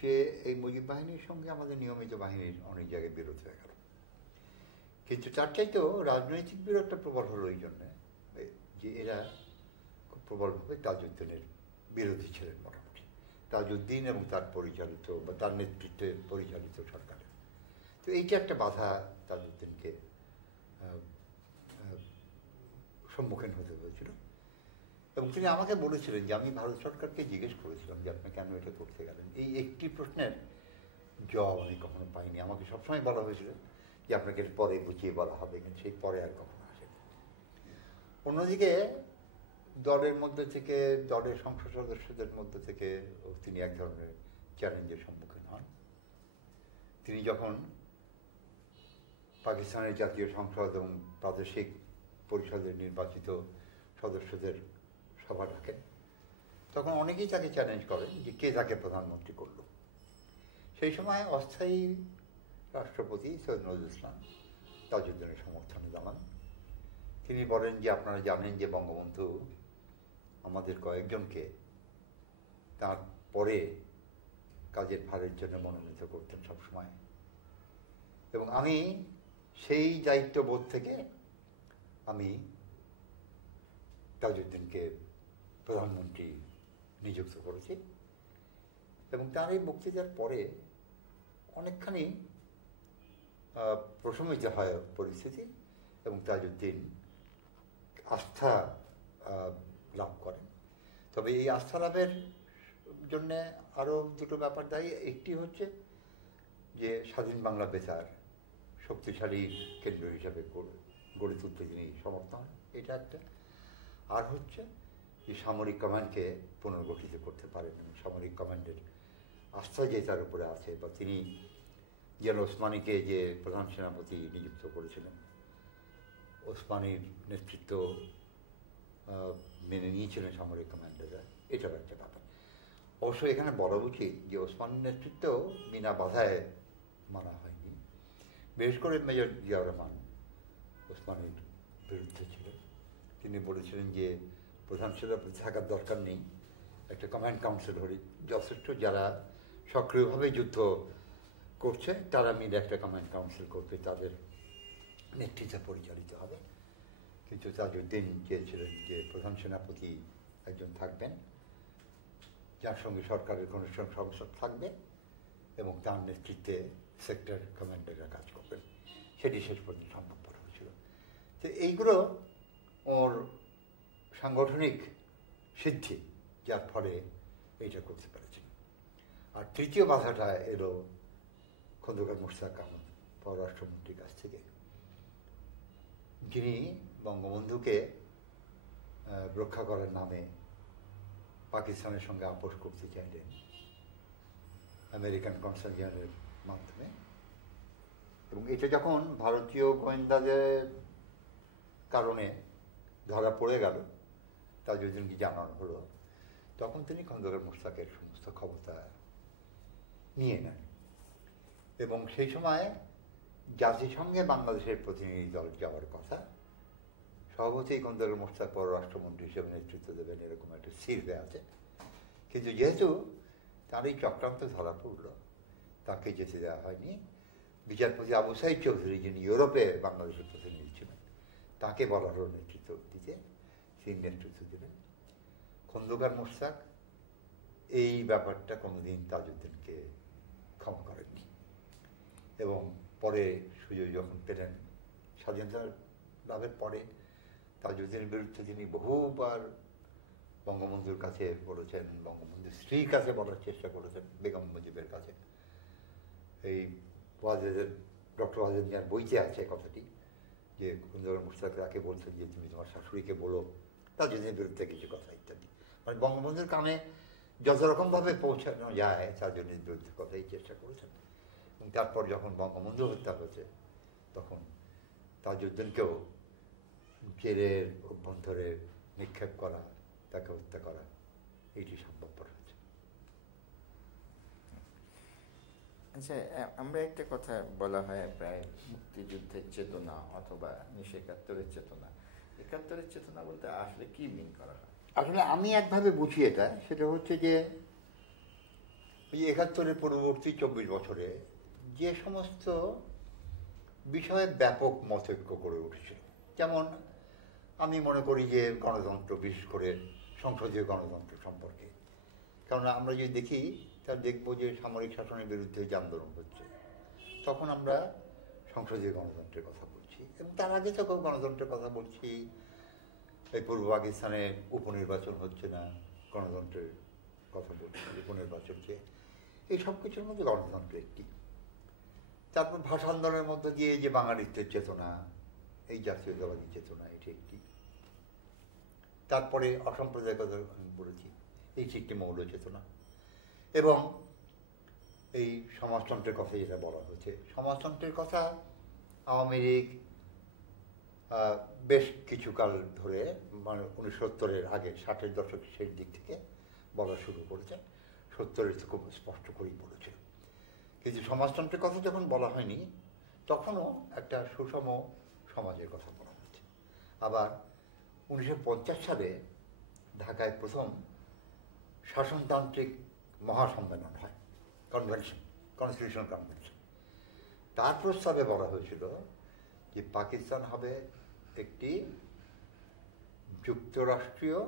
যে এই মুজিব বাহিনীর সঙ্গে আমাদের নিয়মিত বাহিনীর অনেক জায়গায় বিরোধ হয়ে গেল, কিন্তু তার চাইতেও রাজনৈতিক বিরোধটা প্রবল হলো এই জন্যে যে এরা খুব প্রবলভাবে তাজউদ্দিনের বিরোধী ছিলেন। মোটামুটি তাজউদ্দিন এবং তার পরিচালিত বা তার নেতৃত্বে পরিচালিত সরকারের, তো এইটা একটা বাধা তাজউদ্দিনকে সম্মুখীন হতে হয়েছিল। এবং তিনি আমাকে বলেছিলেন যে আমি ভারত সরকারকে জিজ্ঞেস করেছিলাম যে আপনি কেন এটা করতে গেলেন। এই একটি প্রশ্নের জবাব আমি কখনো পাইনি। আমাকে সবসময় বলা হয়েছিল যে আপনাকে পরে বুঝিয়ে বলা হবে, কিন্তু সেই পরে আর কখনো আসেনি। অন্যদিকে দলের মধ্যে থেকে, দলের সংসদ সদস্যদের মধ্যে থেকে তিনি এক ধরনের চ্যালেঞ্জের সম্মুখীন হন। তিনি যখন পাকিস্তানের জাতীয় সংসদ এবং প্রাদেশিক পরিষদের নির্বাচিত সদস্যদের সভা ডাকেন, তখন অনেকেই তাকে চ্যালেঞ্জ করেন যে কে তাকে প্রধানমন্ত্রী করল। সেই সময় অস্থায়ী রাষ্ট্রপতি সৈয়দ নজরুল ইসলাম তাজউদ্দিনের সমর্থনে দাঁড়ান। তিনি বলেন যে আপনারা জানেন যে বঙ্গবন্ধু আমাদের কয়েকজনকে তার পরে কাজের ভারের জন্য মনোনীত করতেন সবসময়, এবং আমি সেই দায়িত্ববোধ থেকে আমি তাজউদ্দিনকে প্রধানমন্ত্রী নিযুক্ত করেছি। এবং তার এই বক্তৃতার পরে অনেকখানি প্রশমিত হয় পরিস্থিতি এবং তাজউদ্দিন আস্থা লাভ করেন। তবে এই আস্থা লাভের জন্যে আরও দুটো ব্যাপার দায়ী। একটি হচ্ছে যে স্বাধীন বাংলা বেতার শক্তিশালী কেন্দ্র হিসাবে গড়ে তুলতে তিনি সমর্থ হন, এটা একটা। আর হচ্ছে যে সামরিক কমান্ডকে পুনর্গঠিত করতে পারেন, সামরিক কমান্ডের আস্থা যে তার উপরে আছে, বা তিনি যেন ওসমানীকে যে প্রধান সেনাপতি নিযুক্ত করেছিলেন, ওসমানীর নেতৃত্ব মেনে নিয়েছিলেন সামরিক কমান্ডাররা, এটার একটা ব্যাপার। অবশ্য এখানে বলা উচিত যে ওসমানীর নেতৃত্ব বিনা বাধায় মানা হয়নি। বিশেষ করে মেজর জিয়াউর রহমান ওসমানীর বিরুদ্ধে ছিলেন। তিনি বলেছিলেন যে প্রধান সেনাপতি থাকার দরকার নেই, একটা কমান্ড কাউন্সিল হলে যথেষ্ট, যারা সক্রিয়ভাবে যুদ্ধ করছে তারা মিলে একটা কমান্ড কাউন্সিল করবে, তাদের নেতৃত্বে পরিচালিত হবে। কিন্তু তাজউদ্দিন চেয়েছিলেন যে প্রধান সেনাপতি একজন থাকবেন, যার সঙ্গে সরকারের কোনো সংসদ থাকবে এবং তার নেতৃত্বে সেক্টর কমান্ডাররা কাজ করবেন। সেটি শেষ পর্যন্ত সম্ভবপর হয়েছিল। তো এইগুলো ওর সাংগঠনিক সিদ্ধি, যার ফলে এইটা করতে পেরেছেন। আর তৃতীয় বাধাটা এলো খন্দকার মোশতাক আহমদ পররাষ্ট্রমন্ত্রীর কাছ থেকে, যিনি বঙ্গবন্ধুকে রক্ষা করার নামে পাকিস্তানের সঙ্গে আপোষ করতে চাইলেন আমেরিকান কনসালজেন্টের মাধ্যমে। এবং এটা যখন ভারতীয় গোয়েন্দাদের কারণে ধরা পড়ে গেল, তাজউদ্দিনকে জানানো হলো, তখন তিনি খন্দকার মোশতাকের সমস্ত ক্ষমতা নিয়ে নেন। এবং সেই সময় জাতিসংঘে বাংলাদেশের প্রতিনিধি দল যাওয়ার কথা, সভাপতি খন্দকার মোশতাক পররাষ্ট্রমন্ত্রী হিসেবে নেতৃত্ব দেবেন এরকম একটা স্থির হয়ে আছে। কিন্তু যেহেতু তার এই চক্রান্ত ধরা পড়ল, তাকে যেতে দেওয়া হয়নি। বিচারপতি আবু সাইদ চৌধুরী, যিনি ইউরোপে বাংলাদেশের প্রতিনিধি ছিলেন, তাকে বলা হলো নেতৃত্ব দিতে, তিনি নেতৃত্ব দিলেন। খন্দকার মোশতাক এই ব্যাপারটা কোনোদিন তাজউদ্দিনকে ক্ষমা করেননি। এবং পরে সুযোগ যখন পেলেন, স্বাধীনতা লাভের পরে তাজউদ্দিনের বিরুদ্ধে তিনি বহুবার বঙ্গবন্ধুর কাছে বলেছেন, বঙ্গবন্ধুর স্ত্রীর কাছে বলার চেষ্টা করেছেন, বেগম মুজিবের কাছে। এই ওয়াজেদের, ডক্টর ওয়াজেদ মিয়ার বইতে আছে কথাটি, যে খন্দকার মোশতাক তাকে বলছেন যে তুমি তোমার শাশুড়িকে বলো তাজউদ্দিনের বিরুদ্ধে কিছু কথা ইত্যাদি। মানে বঙ্গবন্ধুর কানে যত রকমভাবে পৌঁছানো যায় তাজউদ্দিনের বিরুদ্ধে কথাই চেষ্টা করেছেন। এবং তারপর যখন বঙ্গবন্ধু হত্যা হয়েছে, তখন তাজউদ্দিনকেও জেলের অভ্যন্তরে নিক্ষেপ করা, তাকে হত্যা করা, এটি সম্ভবপর হয়েছে। আচ্ছা, আমরা একটা কথা বলা হয় প্রায় মুক্তিযুদ্ধের চেতনা অথবা 1971-এর চেতনা। 71-এর চেতনা বলতে আসলে কি মিন করা হয়? আসলে আমি একভাবে বুঝি এটা, সেটা হচ্ছে যে ওই 71-এর পরবর্তী 24 বছরে যে সমস্ত বিষয়ে ব্যাপক মতৈক্য করে উঠেছিল, যেমন আমি মনে করি যে গণতন্ত্র, বিশেষ করে সংসদীয় গণতন্ত্র সম্পর্কে। কারণ আমরা যদি দেখি, তা দেখবো যে সামরিক শাসনের বিরুদ্ধে যে আন্দোলন হচ্ছে, তখন আমরা সংসদীয় গণতন্ত্রের কথা বলছি। এবং তার আগে থেকেও গণতন্ত্রের কথা বলছি। এই পূর্ব পাকিস্তানে উপনির্বাচন হচ্ছে না, গণতন্ত্রের কথা বলছি, উপনির্বাচনকে। এই সব কিছুর মধ্যে গণতন্ত্র একটি। তারপর ভাষা আন্দোলনের মধ্যে দিয়ে যে বাঙালিত্বের চেতনা, এই জাতীয়তাবাদী চেতনা, এটি একটি। তারপরে অসাম্প্রদায়িকতা আমি বলেছি, এই একটি মৌল চেতনা। এবং এই সমাজতন্ত্রের কথা যেটা বলা হয়েছে, সমাজতন্ত্রের কথা আওয়ামী লীগ বেশ কিছুকাল ধরে, মানে 1970-এর আগে, 60-এর দশকের শেষ দিক থেকে বলা শুরু করেছে। 70-এর খুব স্পষ্ট করেই বলেছিল। কিন্তু সমাজতন্ত্রের কথা যখন বলা হয়নি, তখনও একটা সুষম সমাজের কথা বলা হয়েছে। আবার 1950 সালে ঢাকায় প্রথম শাসনতান্ত্রিক মহাসম্মেলন হয়, কনভেনশন, কনস্টিটিউশনাল কনভেনশন। তার প্রস্তাবে বলা হয়েছিল যে পাকিস্তান হবে একটি যুক্তরাষ্ট্রীয়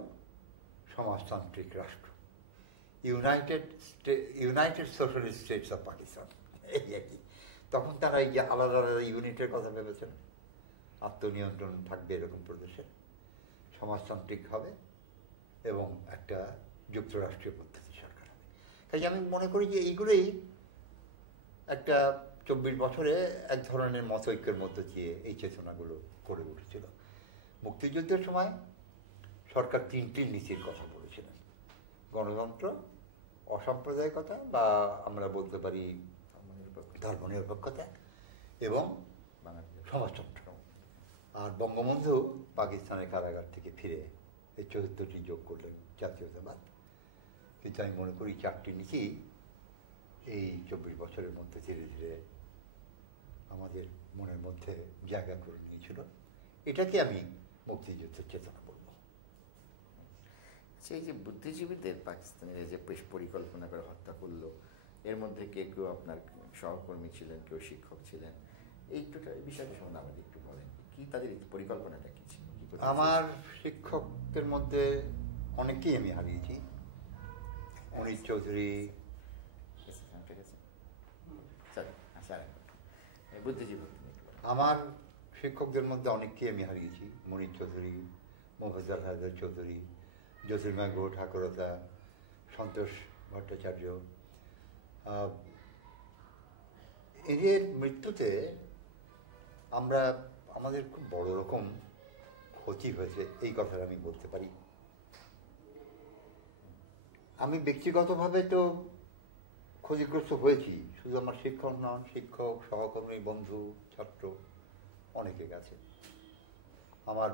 সমাজতান্ত্রিক রাষ্ট্র, United socialist states of Pakistan, এই আর কি। তখন তারা এই যে আলাদা আলাদা ইউনিটের কথা ভেবেছেন, আত্মনিয়ন্ত্রণ থাকবে এরকম প্রদেশে, সমাজতান্ত্রিক হবে এবং একটা যুক্তরাষ্ট্রীয় পদ্ধতি সরকার হবে। তাই আমি মনে করি যে এইগুলোই একটা 24 বছরে এক ধরনের মতৈক্যের মধ্য দিয়ে এই চেতনাগুলো করে উঠেছিল। মুক্তিযুদ্ধের সময় সরকার 3টি নীতির কথা বলেছিলেন: গণতন্ত্র, অসাম্প্রদায়িকতা বা আমরা বলতে পারি ধর্মনিরপেক্ষতা, এবং সমাজতন্ত্র। আর বঙ্গবন্ধু পাকিস্তানের কারাগার থেকে ফিরে এই 74টি যোগ করলেন জাতীয়তাবাদ। কিন্তু আমি মনে করি 4টি নীতি এই 24 বছরের মধ্যে ধীরে ধীরে আমাদের মনের মধ্যে জায়গা করে নিয়েছিল। এটাকে আমি মুক্তিযুদ্ধের চেতনা বলব। সেই যে বুদ্ধিজীবীদের পাকিস্তানের যে পরিকল্পনা করে হত্যা করলো, এর মধ্যে কেউ আপনার সহকর্মী ছিলেন, কেউ শিক্ষক ছিলেন, এই টোটাল বিষয়টা সম্বন্ধে আমাদের একটু বলেন। কি তাদের পরিকল্পনাটা কি ছিল? আমার শিক্ষকদের মধ্যে অনেকেই আমি হারিয়েছি। মনির চৌধুরী, আমার শিক্ষকদের মধ্যে অনেককেই আমি হারিয়েছি। মনির চৌধুরী, মোফাজ্জল হায়দার চৌধুরী, জ্যোতির্ময় গুহ ঠাকুরতা, সন্তোষ ভট্টাচার্য। এদের মৃত্যুতে আমাদের খুব বড় রকম ক্ষতি হয়েছে, এই কথাটা আমি বলতে পারি। আমি ব্যক্তিগতভাবে তো ক্ষতিগ্রস্ত হয়েছি, শুধু আমার শিক্ষক নন, শিক্ষক, সহকর্মী, বন্ধু, ছাত্র অনেকে গেছে। আমার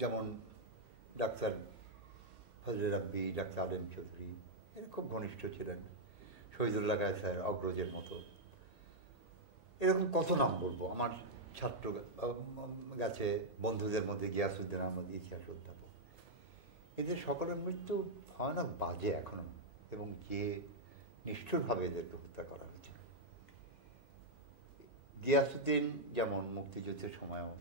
যেমন ডাক্তার ফজলে রাব্বি, ডাক্তার আলেম চৌধুরী, এরা খুব ঘনিষ্ঠ ছিলেন, শহীদুল্লাহ গায়ে স্যার অগ্রজের মতো। এরকম কত নাম বলবো। আমার ছাত্র গেছে, বন্ধুদের মধ্যে গিয়াসউদ্দিন আহমদ, ইতিহাস অধ্যাপক। এদের সকলের মৃত্যু ভয়ানক বাজে এখনো, এবং যে নিষ্ঠুরভাবে এদেরকে হত্যা করা হয়েছে। গিয়াসউদ্দিন যেমন মুক্তিযুদ্ধের সময়ও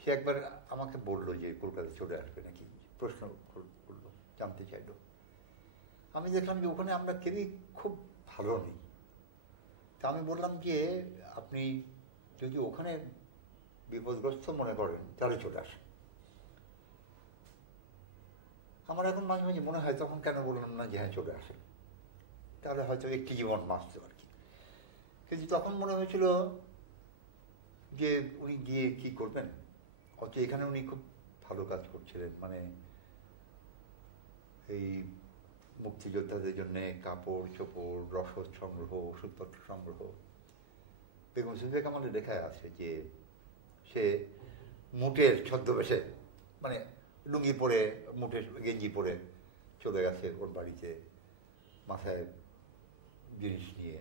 সে একবার আমাকে বললো যে কলকাতা চলে আসবে নাকি, প্রশ্ন করলো, জানতে চাইলো। আমি দেখলাম যে ওখানে আমরা কেউই খুব ভালো নেই। তা আমি বললাম যে আপনি যদি ওখানে বিপদগ্রস্ত মনে করেন তাহলে চলে আসেন। আমার এখন মাঝে মাঝে মনে হয় তখন কেন বললাম না যে হ্যাঁ চলে আসেন, তাহলে হয়তো একটি জীবন বাঁচতে আর কি। কিন্তু তখন মনে হয়েছিল যে উনি গিয়ে কি করবেন, অথচ এখানে উনি খুব ভালো কাজ করছিলেন। মানে এই মুক্তিযোদ্ধাদের জন্য কাপড় চোপড়, রসদ সংগ্রহ, ওষুধপত্র সংগ্রহ। বেগম সুফিয়া কামালের লেখায় আছে যে সে মুটের ছদ্মবেশে, মানে লুঙ্গি পরে, মুটের গেঞ্জি পরে চলে গেছে ওর বাড়িতে, মাথায় জিনিস নিয়ে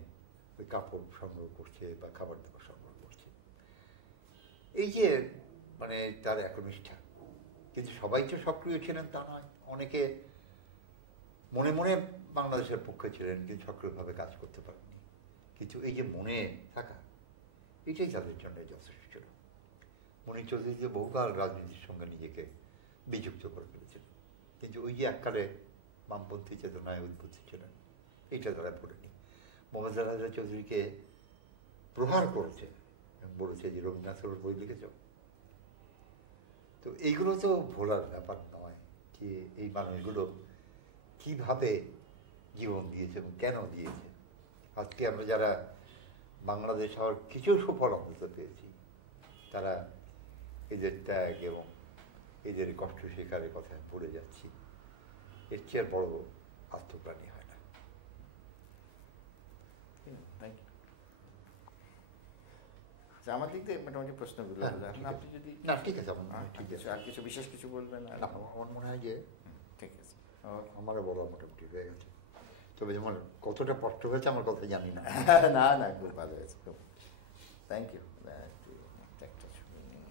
ওই কাপড় সংগ্রহ করছে বা খাবার দাবার সংগ্রহ করছে। এই যে মানে তার একনিষ্ঠা। কিন্তু সবাই তো সক্রিয় ছিলেন তা নয়, অনেকে মনে মনে বাংলাদেশের পক্ষে ছিলেন কিন্তু সক্রিয়ভাবে কাজ করতে পারেননি। কিন্তু এই যে মনে থাকা, এটাই তাদের জন্য যথেষ্ট ছিল। মনির চৌধুরী যে বহুকাল রাজনীতির সঙ্গে নিজেকে বিযুক্ত করে ফেলেছিলেন, কিন্তু ওই যে এককালে বামপন্থী চেতনায় উদ্বুদ্ধ ছিলেন, এইটা তারা পড়েনি। মোহাম্মদ রাজা চৌধুরীকে প্রহার করেছে এবং বলেছে যে রবীন্দ্রনাথের বই লিখেছ। তো এইগুলো তো ভোলার ব্যাপার নয় যে এই মানুষগুলো কিভাবে জীবন দিয়েছে এবং কেন দিয়েছে। আজকে আমরা যারা বাংলাদেশ হওয়ার কিছু সুফল অন্তত পেয়েছি, তারা এদের ত্যাগ এবং এদের কষ্ট স্বীকারের কথা ভুলে যাচ্ছি। এর চেয়ে বড় আত্মপ্রাণী হয় না। আমার দিক থেকে মোটামুটি প্রশ্নগুলো আপনি যদি না ঠিক আছে, ঠিক আছে, আর কিছু বিশেষ কিছু বলবেন? আমার মনে হয় যে ঠিক আছে, আমারও বলা মোটামুটি হয়ে গেছে। তবে যেমন কতটা কষ্ট হয়েছে আমার কথা জানি না। না না, খুব ভালো হয়েছে, খুব থ্যাংক ইউ। একটা ছবি নিয়ে